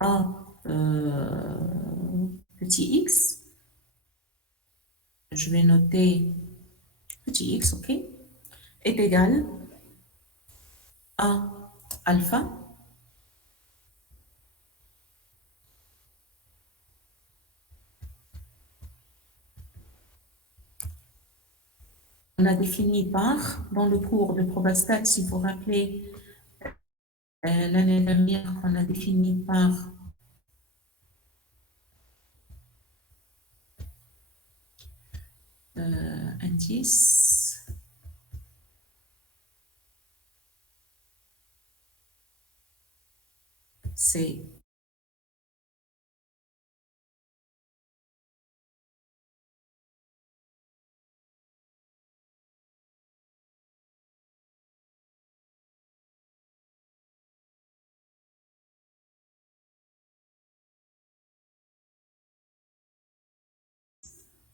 à petit x, je vais noter petit x, ok, est égal à alpha on a défini par, dans le cours de Probastat, si vous vous rappelez, l'année dernière, on a défini par indice, c'est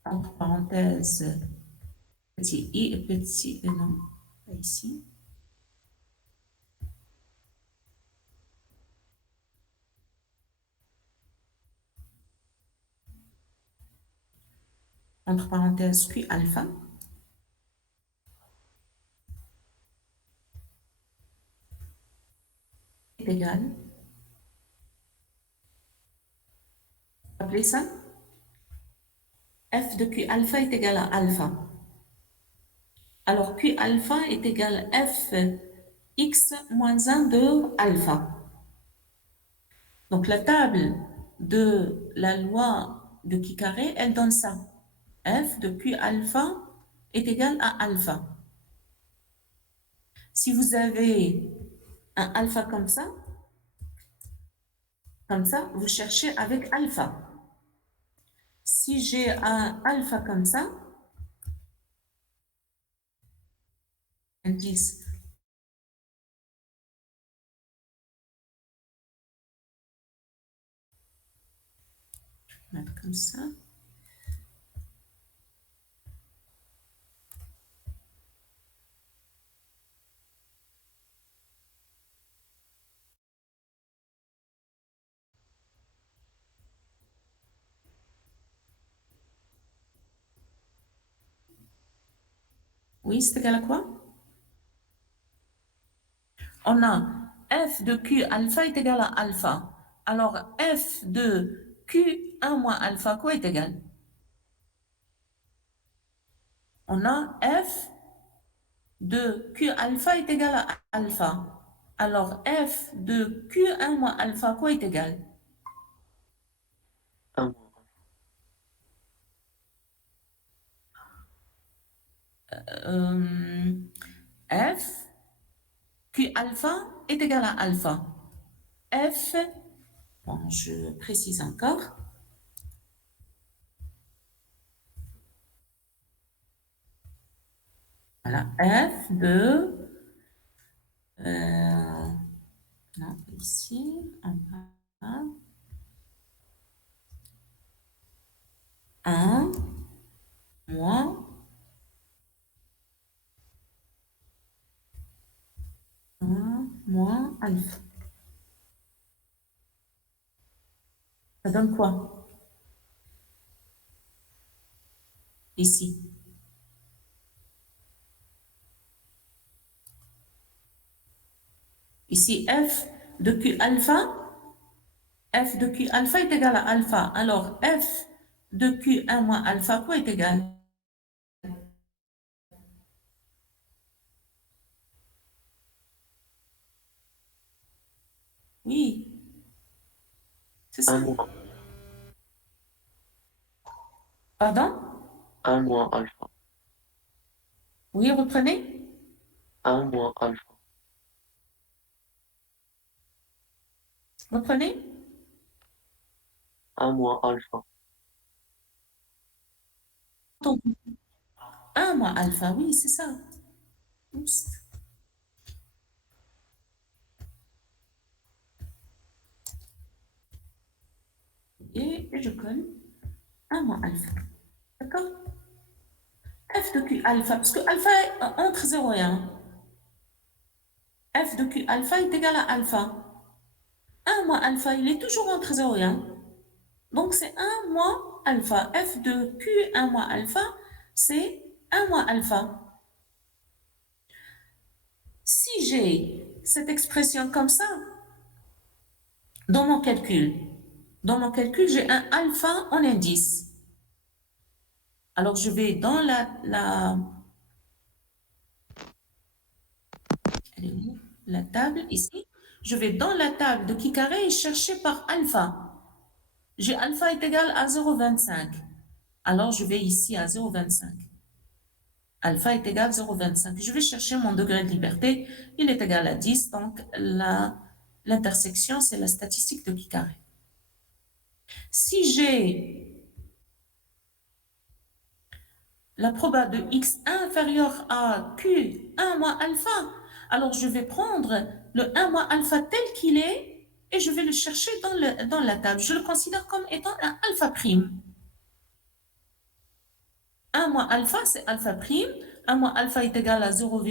entre parenthèses petit i et petit, non, pas ici. Entre parenthèses Q alpha est égal, appelez ça, f de Q alpha est égal à alpha. Alors Q alpha est égal à f x moins 1 de alpha. Donc la table de la loi de Q carré, elle donne ça. F de Q alpha est égal à alpha. Si vous avez un alpha comme ça, vous cherchez avec alpha. Si j'ai un alpha comme ça, indice mettre comme ça. Oui, c'est égal à quoi? On a f de q alpha est égal à alpha. Alors, f de q1 moins alpha, quoi est égal? On a f de q alpha est égal à alpha. Alors, f de q1 moins alpha, quoi est égal? 1 F, Q alpha est égal à alpha. F, bon, je précise encore. Voilà, F de, non, ici, en bas, 1 moins 1 moins alpha. Ça donne quoi? Ici. Ici, F de Q alpha, F de Q alpha est égal à alpha. Alors, F de Q1 moins alpha, quoi est égal? Oui, c'est ça. moins, Pardon? 1 moins alpha. Oui, reprenez. 1 moins alpha. Reprenez. 1 moins alpha. 1 moins alpha, oui, c'est ça. Oups. Et je colle 1 moins alpha. D'accord? F de Q alpha, parce que alpha est entre 0 et 1. F de Q alpha est égal à alpha. 1 moins alpha, il est toujours entre 0 et 1. Donc, c'est 1 moins alpha. F de Q 1 moins alpha, c'est 1 moins alpha. Si j'ai cette expression comme ça, dans mon calcul, j'ai un alpha en indice. Alors, je vais dans la table ici. Je vais dans la table de qui carré et chercher par alpha. J'ai alpha est égal à 0,25. Alors, je vais ici à 0,25. Alpha est égal à 0,25. Je vais chercher mon degré de liberté. Il est égal à 10. Donc, l'intersection, c'est la statistique de qui carré. Si j'ai la proba de x inférieure à q 1 moins alpha, alors je vais prendre le 1 moins alpha tel qu'il est et je vais le chercher dans la table. Je le considère comme étant un alpha prime. 1 moins alpha, c'est alpha prime. 1 moins alpha est égal à 0,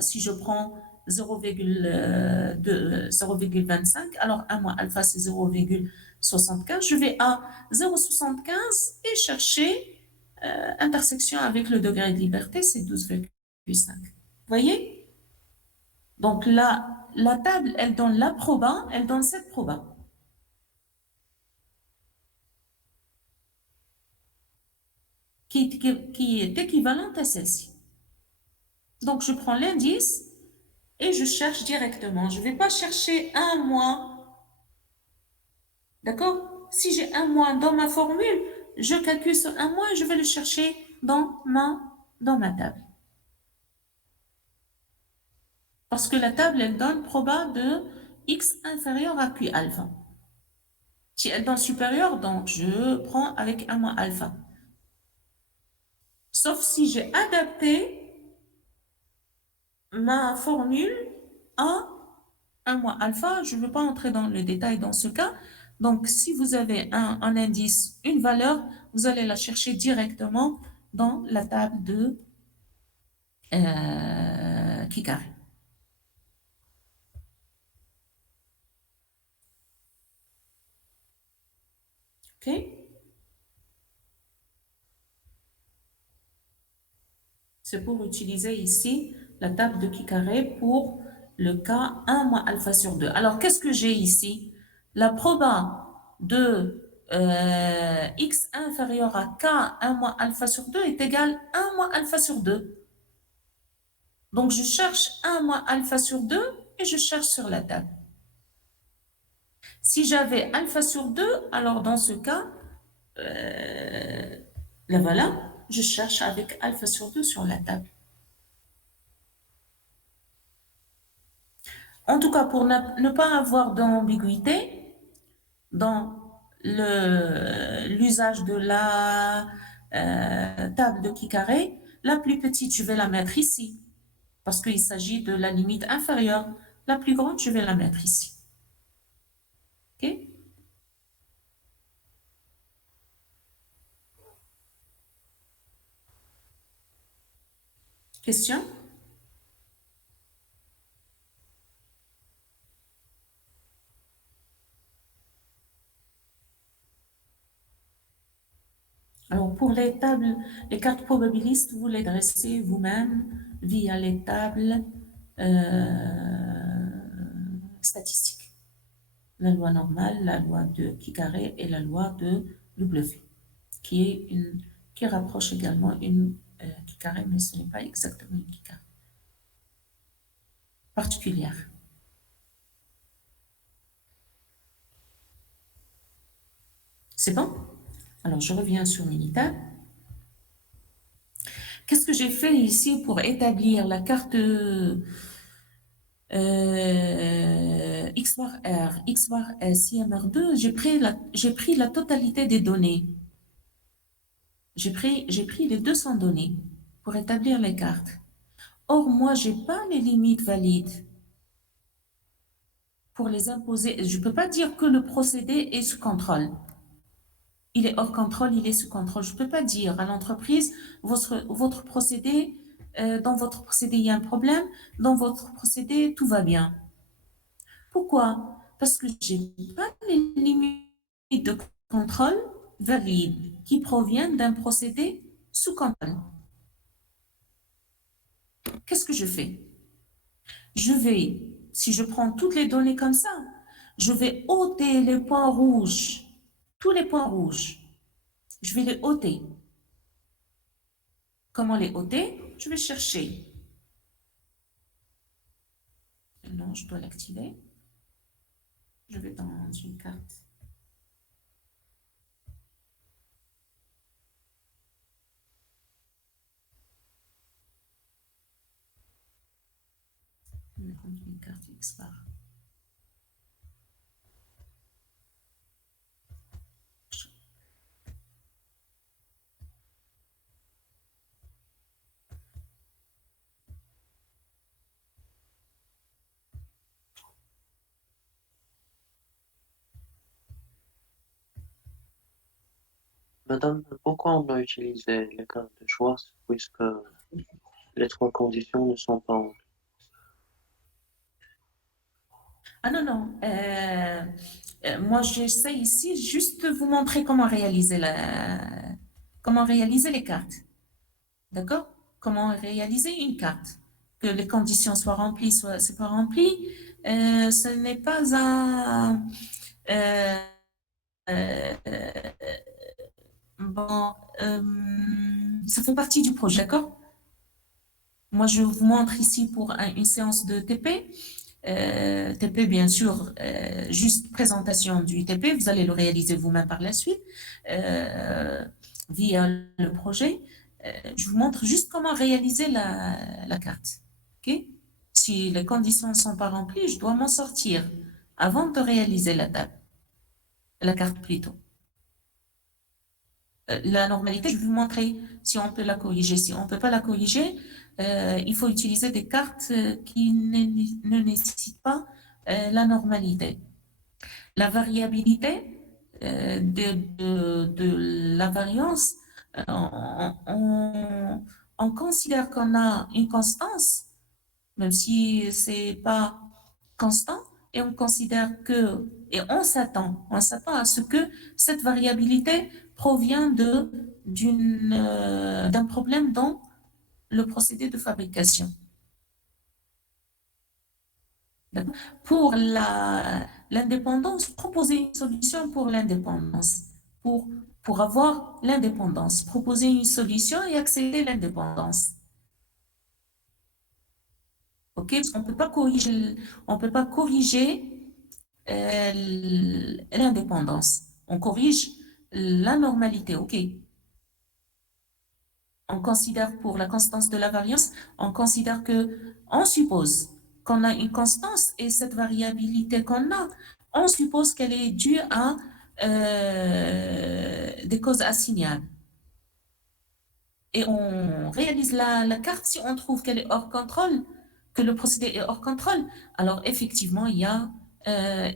si je prends 0,25, alors 1 moins alpha, c'est 0,75. Je vais à 0,75 et chercher intersection avec le degré de liberté, c'est 12,5. Vous voyez? Donc là, la table, elle donne la proba, elle donne cette proba. Qui est équivalente à celle-ci. Donc, je prends l'indice et je cherche directement. Je ne vais pas chercher un mois. D'accord? Si j'ai un mois dans ma formule, je calcule ce un mois et je vais le chercher dans ma table. Parce que la table, elle donne proba de x inférieur à q alpha. Si elle donne supérieur, donc je prends avec un mois alpha. Sauf si j'ai adapté ma formule à 1 moins alpha, je ne veux pas entrer dans le détail dans ce cas. Donc, si vous avez un indice, une valeur, vous allez la chercher directement dans la table de qui carré. OK? C'est pour utiliser ici la table de qui carré pour le cas 1 moins alpha sur 2. Alors, qu'est-ce que j'ai ici? La proba de x inférieur à k 1 moins alpha sur 2 est égale à 1 moins alpha sur 2. Donc, je cherche 1 moins alpha sur 2 et je cherche sur la table. Si j'avais alpha sur 2, alors dans ce cas, là voilà, je cherche avec alpha sur 2 sur la table. En tout cas, pour ne pas avoir d'ambiguïté dans l'usage de la table de qui carré, la plus petite, je vais la mettre ici, parce qu'il s'agit de la limite inférieure. La plus grande, je vais la mettre ici. OK? Question? Alors, pour les tables, les cartes probabilistes, vous les dressez vous-même via les tables statistiques. La loi normale, la loi de qui carré et la loi de W, qui rapproche également une qui carré, mais ce n'est pas exactement une qui carré particulière. C'est bon? Alors, je reviens sur Minitab. Qu'est-ce que j'ai fait ici pour établir la carte X bar R, X bar S, IMR2? J'ai pris la totalité des données. J'ai pris les 200 données pour établir les cartes. Or, moi, je n'ai pas les limites valides pour les imposer. Je ne peux pas dire que le procédé est sous contrôle. Il est hors contrôle, il est sous contrôle. Je ne peux pas dire à l'entreprise, votre procédé, dans votre procédé, il y a un problème, dans votre procédé, tout va bien. Pourquoi? parce que je n'ai pas les limites de contrôle valides qui proviennent d'un procédé sous contrôle. Qu'est-ce que je fais? Je vais, si je prends toutes les données comme ça, je vais ôter les points rouges, tous les points rouges. Je vais les ôter. Comment les ôter? Je vais chercher. Non, je dois l'activer. Je vais dans une carte. Je vais prendre une carte Xbar. Madame, pourquoi on a utilisé les cartes de choix puisque les trois conditions ne sont pas en... Ah non, non. Moi, j'essaie ici juste de vous montrer comment réaliser les cartes. D'accord? Comment réaliser une carte. Que les conditions soient remplies, soit c'est pas rempli. Ce n'est pas un... euh, euh, bon, ça fait partie du projet, d'accord? Moi, je vous montre ici pour une séance de TP. TP, bien sûr, juste présentation du TP. Vous allez le réaliser vous-même par la suite euh, via le projet. Je vous montre juste comment réaliser la carte. Ok? Si les conditions ne sont pas remplies, je dois m'en sortir avant de réaliser la carte plutôt. La normalité, je vais vous montrer si on peut la corriger. Si on ne peut pas la corriger, il faut utiliser des cartes qui ne nécessitent pas la normalité. La variabilité de la variance, on considère qu'on a une constance, même si c'est pas constant, et on considère et on s'attend à ce que cette variabilité provient d'un problème dans le procédé de fabrication. Pour l'indépendance, proposer une solution pour l'indépendance, pour, pour avoir l'indépendance, proposer une solution et accéder à l'indépendance. Ok, on peut pas corriger l'indépendance. On corrige la normalité. Ok. On considère pour la constance de la variance, on suppose qu'on a une constance et cette variabilité qu'on a, on suppose qu'elle est due à des causes assignables. Et on réalise la carte si on trouve qu'elle est hors contrôle, que le procédé est hors contrôle. Alors effectivement, il y a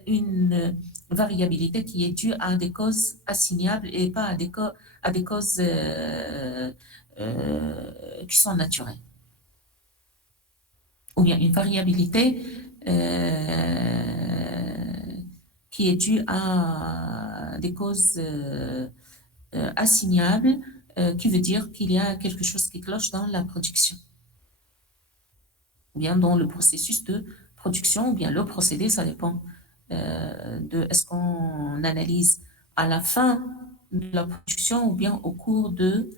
une variabilité qui est due à des causes assignables et pas à des causes qui sont naturelles. Ou bien une variabilité qui est due à des causes assignables, qui veut dire qu'il y a quelque chose qui cloche dans la production, ou bien dans le processus de production, ou bien le procédé, ça dépend de est-ce qu'on analyse à la fin de la production ou bien au cours de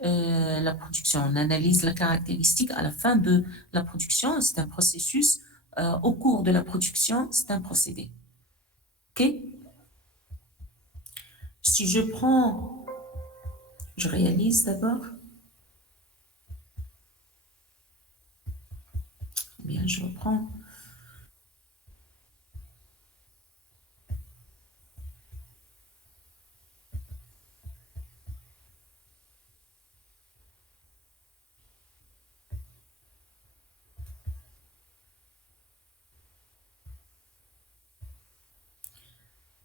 la production. On analyse la caractéristique à la fin de la production, c'est un processus. Au cours de la production, c'est un procédé. OK? Si je prends, je réalise d'abord, bien je reprends.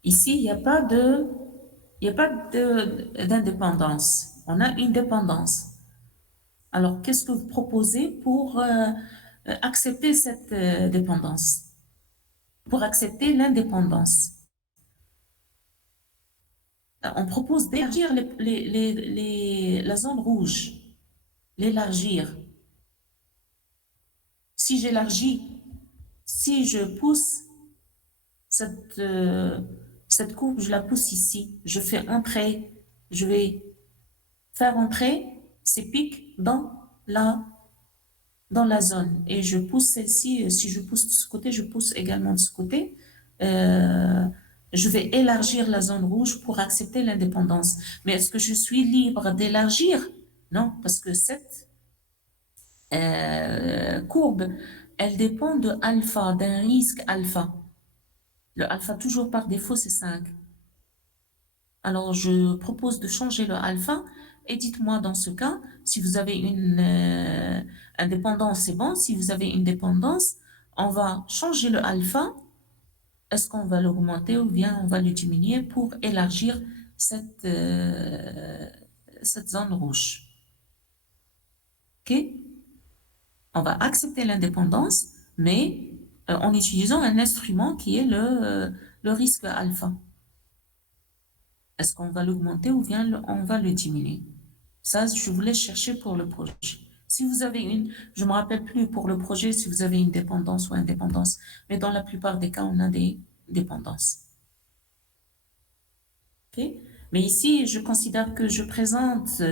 Ici, il n'y a pas d'indépendance. On a une dépendance. Alors, qu'est-ce que vous proposez pour accepter cette dépendance? pour accepter l'indépendance. On propose d'élargir la zone rouge, l'élargir. Si j'élargis, si je pousse cette, cette courbe, je la pousse ici, je fais entrer, je vais faire entrer ces pics dans la zone. Et je pousse celle-ci, si je pousse de ce côté, je pousse également de ce côté. Euh, je vais élargir la zone rouge pour accepter l'indépendance. Mais est-ce que je suis libre d'élargir? Non, parce que cette courbe, elle dépend de alpha, d'un risque alpha. Le alpha, toujours par défaut, c'est 5. Alors, je propose de changer le alpha et dites-moi dans ce cas, si vous avez une indépendance, c'est bon. Si vous avez une dépendance, on va changer le alpha. Est-ce qu'on va l'augmenter ou bien on va le diminuer pour élargir cette, cette zone rouge? OK? On va accepter l'indépendance, mais en utilisant un instrument qui est le risque alpha. Est-ce qu'on va l'augmenter ou bien on va le diminuer? Ça, je vous laisse chercher pour le projet. Si vous avez je me rappelle plus pour le projet si vous avez une dépendance ou indépendance, mais dans la plupart des cas, on a des dépendances. OK? Mais ici, je considère que je présente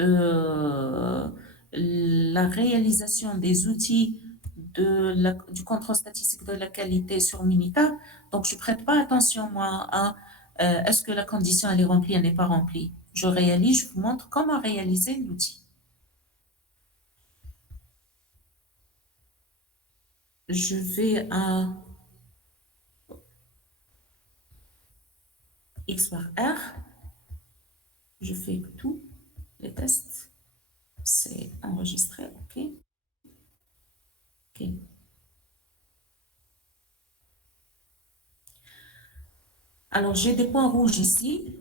euh, la réalisation des outils du contrôle statistique de la qualité sur Minitab. Donc, je prête pas attention, moi, à est-ce que la condition elle est remplie, elle n'est pas remplie. Je réalise, je vous montre comment réaliser l'outil. Je vais à X par R. Je fais tout, les tests. C'est enregistré, OK. OK. Alors, j'ai des points rouges ici.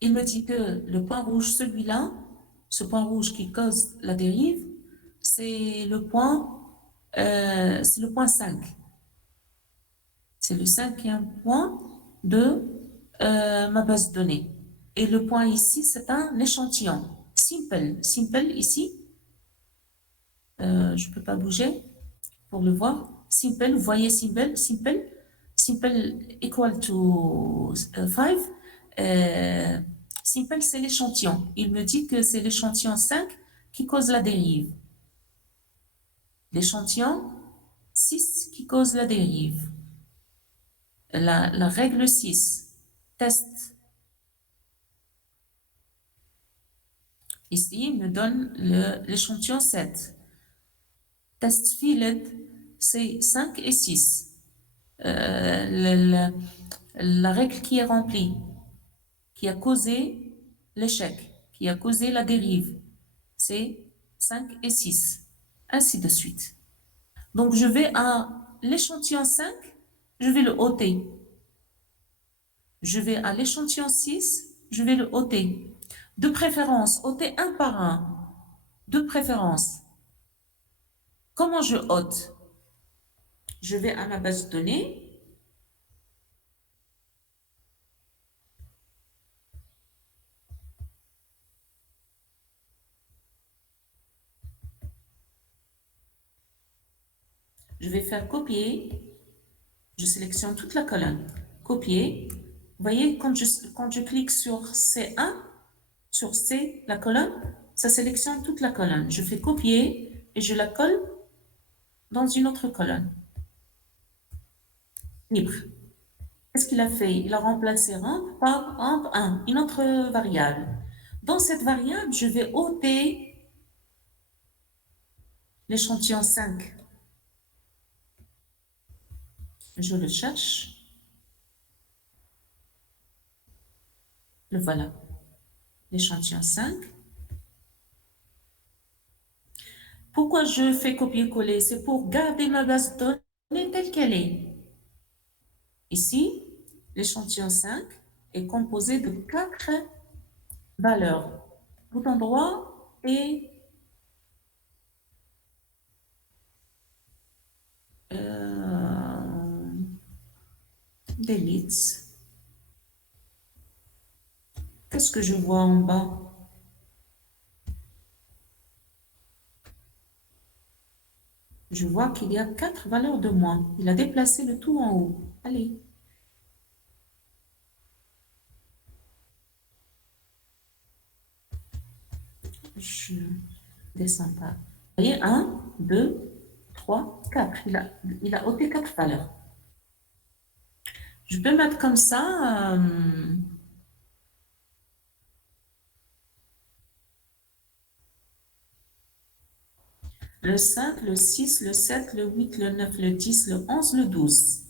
Il me dit que le point rouge, celui-là, ce point rouge qui cause la dérive, c'est le point 5. C'est le cinquième point de ma base de données. Et le point ici, c'est un échantillon. Simple. Simple ici. Je ne peux pas bouger pour le voir. Simple, vous voyez simple, simple, simple equal to 5. Simple, c'est l'échantillon. Il me dit que c'est l'échantillon 5 qui cause la dérive. L'échantillon 6 qui cause la dérive. La règle 6, test. Ici, il me donne l'échantillon 7. Test field, c'est 5 et 6. La règle qui est remplie, qui a causé l'échec, qui a causé la dérive, c'est 5 et 6, ainsi de suite. Donc, je vais à l'échantillon 5, je vais le ôter. Je vais à l'échantillon 6, je vais le ôter. De préférence, ôter un par un. De préférence. Comment je ôte? Je vais à ma base de données. Je vais faire copier. Je sélectionne toute la colonne. Copier. Vous voyez, quand je clique sur C1, sur C, la colonne, ça sélectionne toute la colonne. Je fais copier et je la colle dans une autre colonne. Libre. Qu'est-ce qu'il a fait? Il a remplacé ramp par ramp1, une autre variable. Dans cette variable, je vais ôter l'échantillon 5. Je le cherche. Le voilà. L'échantillon 5. Pourquoi je fais copier-coller? C'est pour garder ma base de données telle qu'elle est. Ici, l'échantillon 5 est composé de 4 valeurs. Bouton droit et delete. Qu'est-ce que je vois en bas? Je vois qu'il y a 4 valeurs de moins. Il a déplacé le tout en haut. Allez. Je descends pas. Vous voyez, 1, 2, 3, 4. Il a ôté 4 valeurs. Je peux mettre comme ça. Le 5, le 6, le 7, le 8, le 9, le 10, le 11, le 12.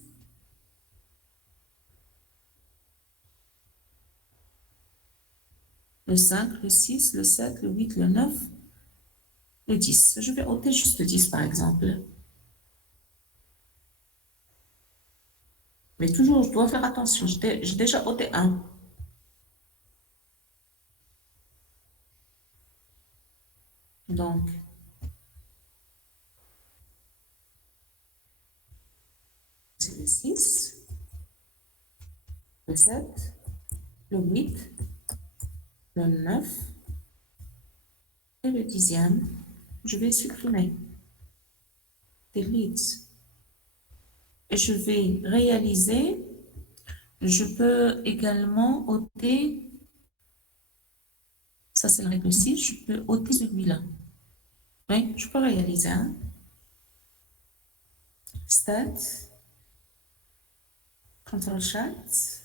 Le 5, le 6, le 7, le 8, le 9, le 10. Je vais ôter juste le 10 par exemple. Mais toujours, je dois faire attention. J'ai déjà ôté 1. Donc, c'est le 6, le 7, le 8, le 9 et le 10e. Je vais supprimer. Delete. Et je vais réaliser. Je peux également ôter, ça c'est la règle 6, je peux ôter celui-là. Oui, je peux réaliser. Hein? Stat, Ctrl Chat,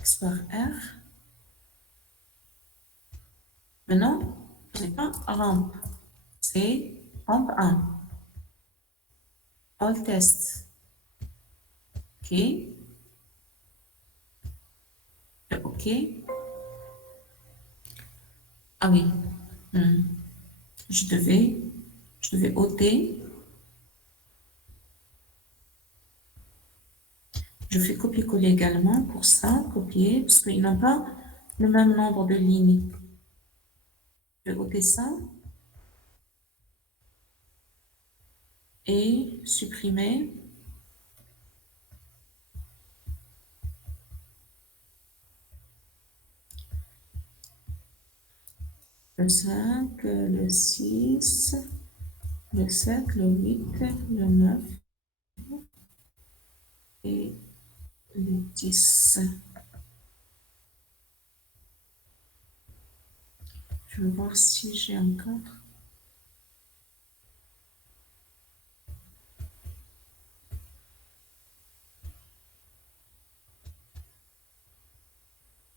Export R. Maintenant, je n'ai pas ramp, c'est ramp 1. All test. OK. OK. Ah oui. Je devais ôter. Je fais copier-coller également pour ça, copier, parce qu'ils n'ont pas le même nombre de lignes. Je vais ôter ça. Et supprimer. Le 5, le 6, le 7, le 8, le 9 et le 10. Je vais voir si j'ai encore.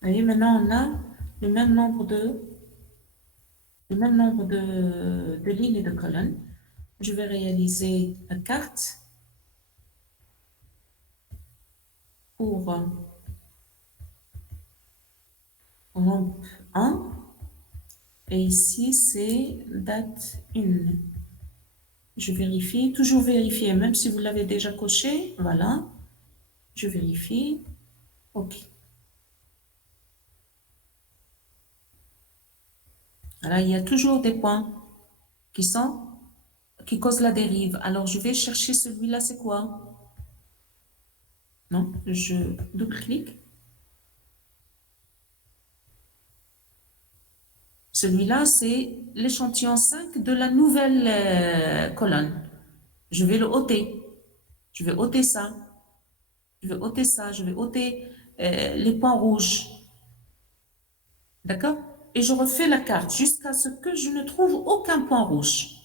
Vous voyez, maintenant on a le même nombre de lignes et de colonnes. Je vais réaliser la carte pour rampe 1. Et ici, c'est date 1. Je vérifie, toujours vérifier, même si vous l'avez déjà coché. Voilà. Je vérifie. OK. Voilà, il y a toujours des points qui causent la dérive. Alors, je vais chercher celui-là, c'est quoi? Non, je double-clique. Celui-là, c'est l'échantillon 5 de la nouvelle colonne. Je vais le ôter. Je vais ôter ça. Je vais ôter ça. Je vais ôter les points rouges. D'accord? Et je refais la carte jusqu'à ce que je ne trouve aucun point rouge.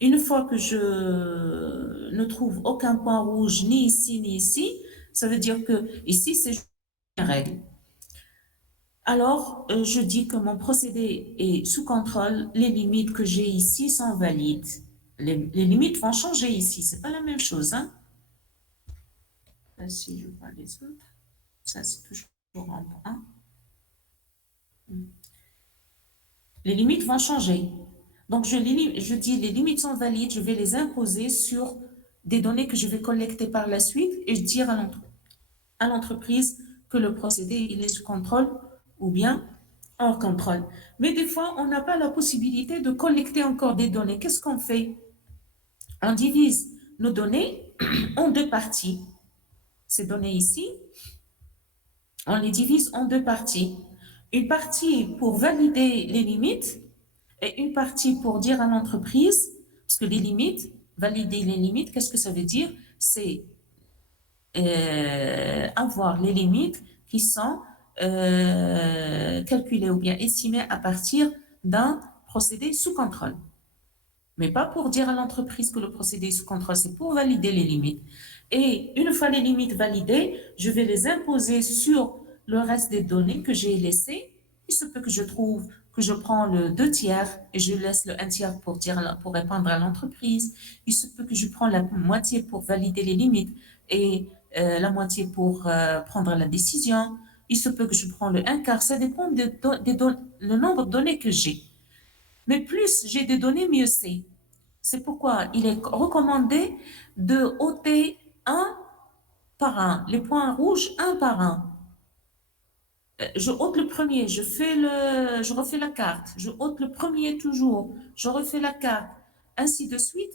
Une fois que je ne trouve aucun point rouge ni ici, ça veut dire que ici, c'est une règle. Alors, je dis que mon procédé est sous contrôle. Les limites que j'ai ici sont valides. Les limites vont changer ici. C'est pas la même chose. Hein? Là, si je vois les autres, ça c'est toujours en 1. Les limites vont changer. Donc, je dis les limites sont valides, je vais les imposer sur des données que je vais collecter par la suite et dire à l'entreprise que le procédé il est sous contrôle ou bien hors contrôle. Mais des fois, on n'a pas la possibilité de collecter encore des données. Qu'est-ce qu'on fait? On divise nos données en 2 parties. Ces données ici, on les divise en deux parties. Une partie pour valider les limites et une partie pour dire à l'entreprise, parce que les limites, valider les limites, qu'est-ce que ça veut dire? C'est avoir les limites qui sont calculées ou bien estimées à partir d'un procédé sous contrôle. Mais pas pour dire à l'entreprise que le procédé est sous contrôle, c'est pour valider les limites. Et une fois les limites validées, je vais les imposer sur le reste des données que j'ai laissées. Il se peut que je trouve que je prends le 2 tiers et je laisse le 1 tiers pour répondre à l'entreprise. Il se peut que je prends la moitié pour valider les limites et la moitié pour prendre la décision. Il se peut que je prends le 1 quart. Ça dépend le nombre de données que j'ai. Mais plus j'ai des données, mieux c'est. C'est pourquoi il est recommandé de ôter un par un, les points rouges un par un. Je ôte le premier, je refais la carte. Je ôte le premier toujours, je refais la carte, ainsi de suite.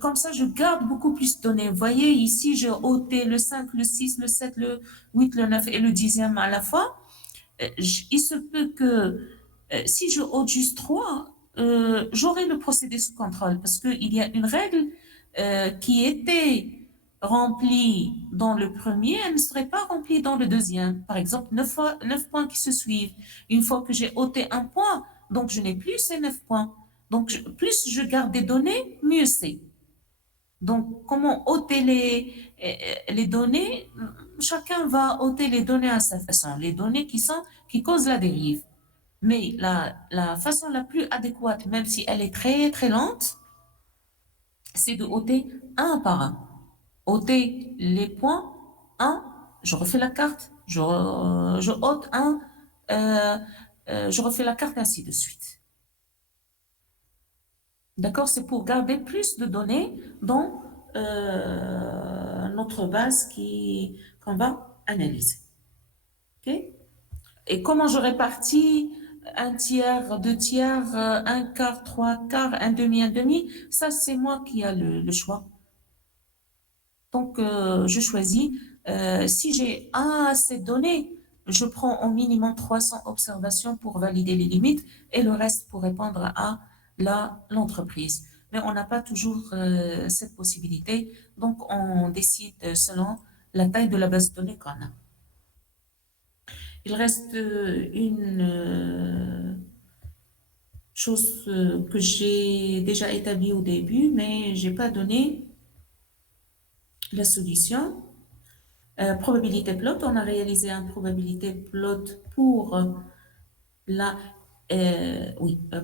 Comme ça, je garde beaucoup plus de données. Vous voyez, ici, j'ai ôté le 5, le 6, le 7, le 8, le 9 et le 10e à la fois. Il se peut que si je ôte juste 3, j'aurai le procédé sous contrôle parce qu'il y a une règle qui était remplie dans le premier, elle ne serait pas remplie dans le deuxième. Par exemple, 9 points qui se suivent. Une fois que j'ai ôté un point, donc je n'ai plus ces 9 points. Donc, plus je garde des données, mieux c'est. Donc, comment ôter les données? Chacun va ôter les données à sa façon, les données qui causent la dérive. Mais la façon la plus adéquate, même si elle est très, très lente, c'est de ôter un par un. Ôter les points, un, je refais la carte, je ôte un, euh, je refais la carte, ainsi de suite. D'accord? C'est pour garder plus de données dans notre base qu'on va analyser. OK? Et comment je répartis 1 tiers, 2 tiers, 1 quart, 3 quarts, un demi, ça c'est moi qui a le choix. Donc je choisis, si j'ai assez de données, je prends au minimum 300 observations pour valider les limites et le reste pour répondre à l'entreprise. Mais on n'a pas toujours cette possibilité, donc on décide selon la taille de la base de données qu'on a. Il reste une chose que j'ai déjà établie au début, mais j'ai pas donné la solution. Probabilité plot, on a réalisé un probabilité plot pour la,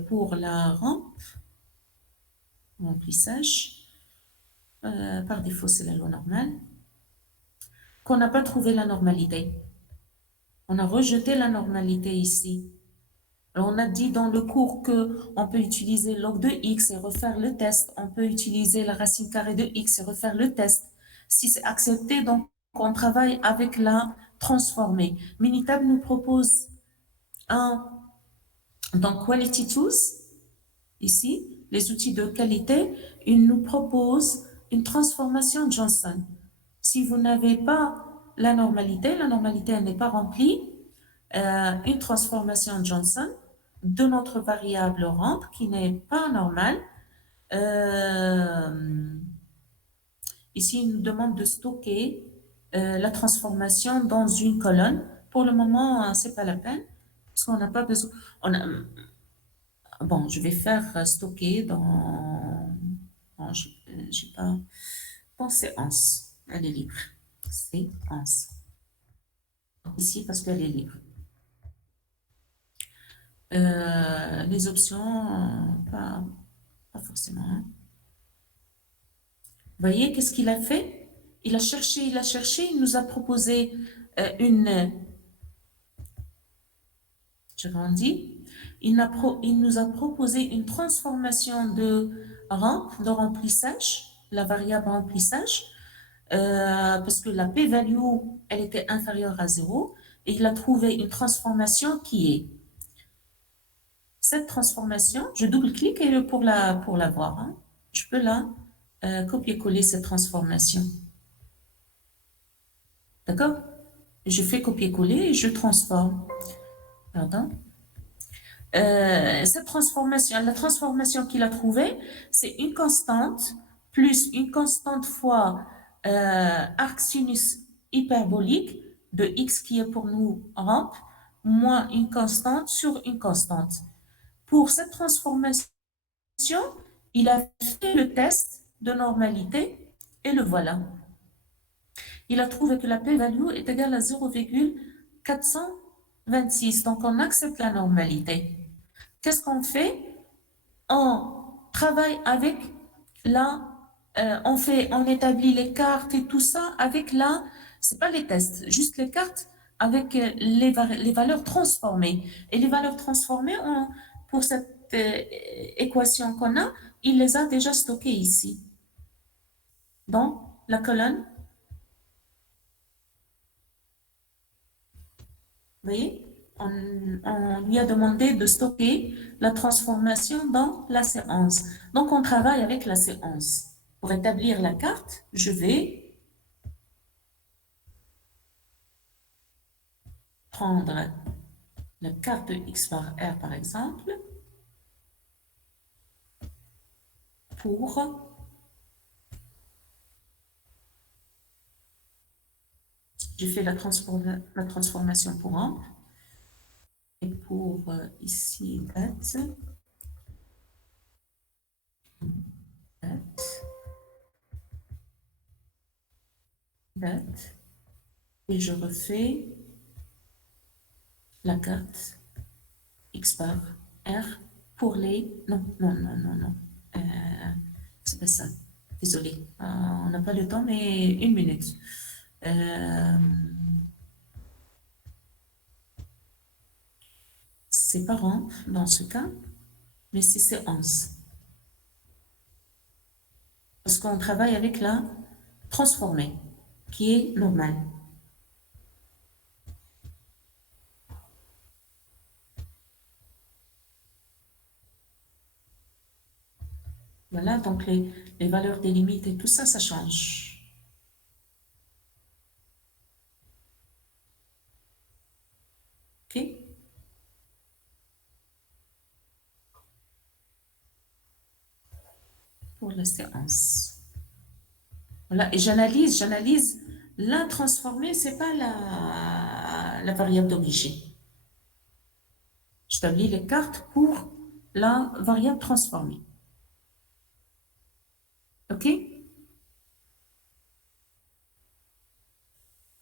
pour la rampe, remplissage. Par défaut, c'est la loi normale. Qu'on n'a pas trouvé la normalité. On a rejeté la normalité ici. Alors, on a dit dans le cours que on peut utiliser log de x et refaire le test. On peut utiliser la racine carrée de x et refaire le test. Si c'est accepté, donc on travaille avec la transformée. Minitab nous propose dans Quality Tools, ici, les outils de qualité, il nous propose une transformation Johnson. Si vous n'avez pas la normalité elle n'est pas remplie, une transformation Johnson de notre variable ramp qui n'est pas normale. Ici, il nous demande de stocker la transformation dans une colonne. Pour le moment, c'est pas la peine parce qu'on n'a pas besoin. Bon, je vais faire stocker j'ai pas, dans séance. Elle est libre. Séance. Ici, parce qu'elle est libre. Les options, pas forcément. Hein. Vous voyez, qu'est-ce qu'il a fait? Il a cherché, il nous a proposé je grandis. Il nous a proposé une transformation de rampe, de remplissage, la variable remplissage, parce que la p-value, elle était inférieure à 0, et il a trouvé une transformation qui est cette transformation, je double-clique pour la voir. Hein. Je peux là copier-coller cette transformation. D'accord? Je fais copier-coller et je transforme. Pardon. Cette transformation, la transformation qu'il a trouvée, c'est une constante plus une constante fois arc sinus hyperbolique de x qui est pour nous rampe, moins une constante sur une constante. Pour cette transformation, il a fait le test de normalité et le voilà. Il a trouvé que la p-value est égale à 0,426. Donc, on accepte la normalité. Qu'est-ce qu'on fait? On travaille avec on établit les cartes et tout ça avec c'est pas les tests, juste les cartes avec les valeurs transformées. Et les valeurs transformées, pour cette équation qu'on a, il les a déjà stockées ici. Dans la colonne, vous voyez, on lui a demandé de stocker la transformation dans la séance. Donc, on travaille avec la séance. Pour établir la carte, je vais prendre la carte de x bar r, par exemple, pour... J'ai fait la transformation pour ample. Et pour ici, date. Et je refais la carte x bar r pour les... Non, non, non, non, non. C'est pas ça. Désolée. On n'a pas le temps, mais une minute. C'est pas rampe dans ce cas, mais c'est séance. Parce qu'on travaille avec la transformée, qui est normale. Voilà, donc les valeurs des limites et tout ça, ça change. OK? Pour la séance. Voilà, et j'analyse la transformée, c'est pas la variable d'origine. J'établis les cartes pour la variable transformée. OK?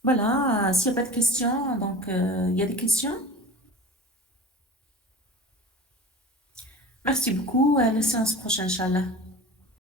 Voilà, s'il n'y a pas de questions, donc il y a des questions? Merci beaucoup, à la séance prochaine, Inch'Allah.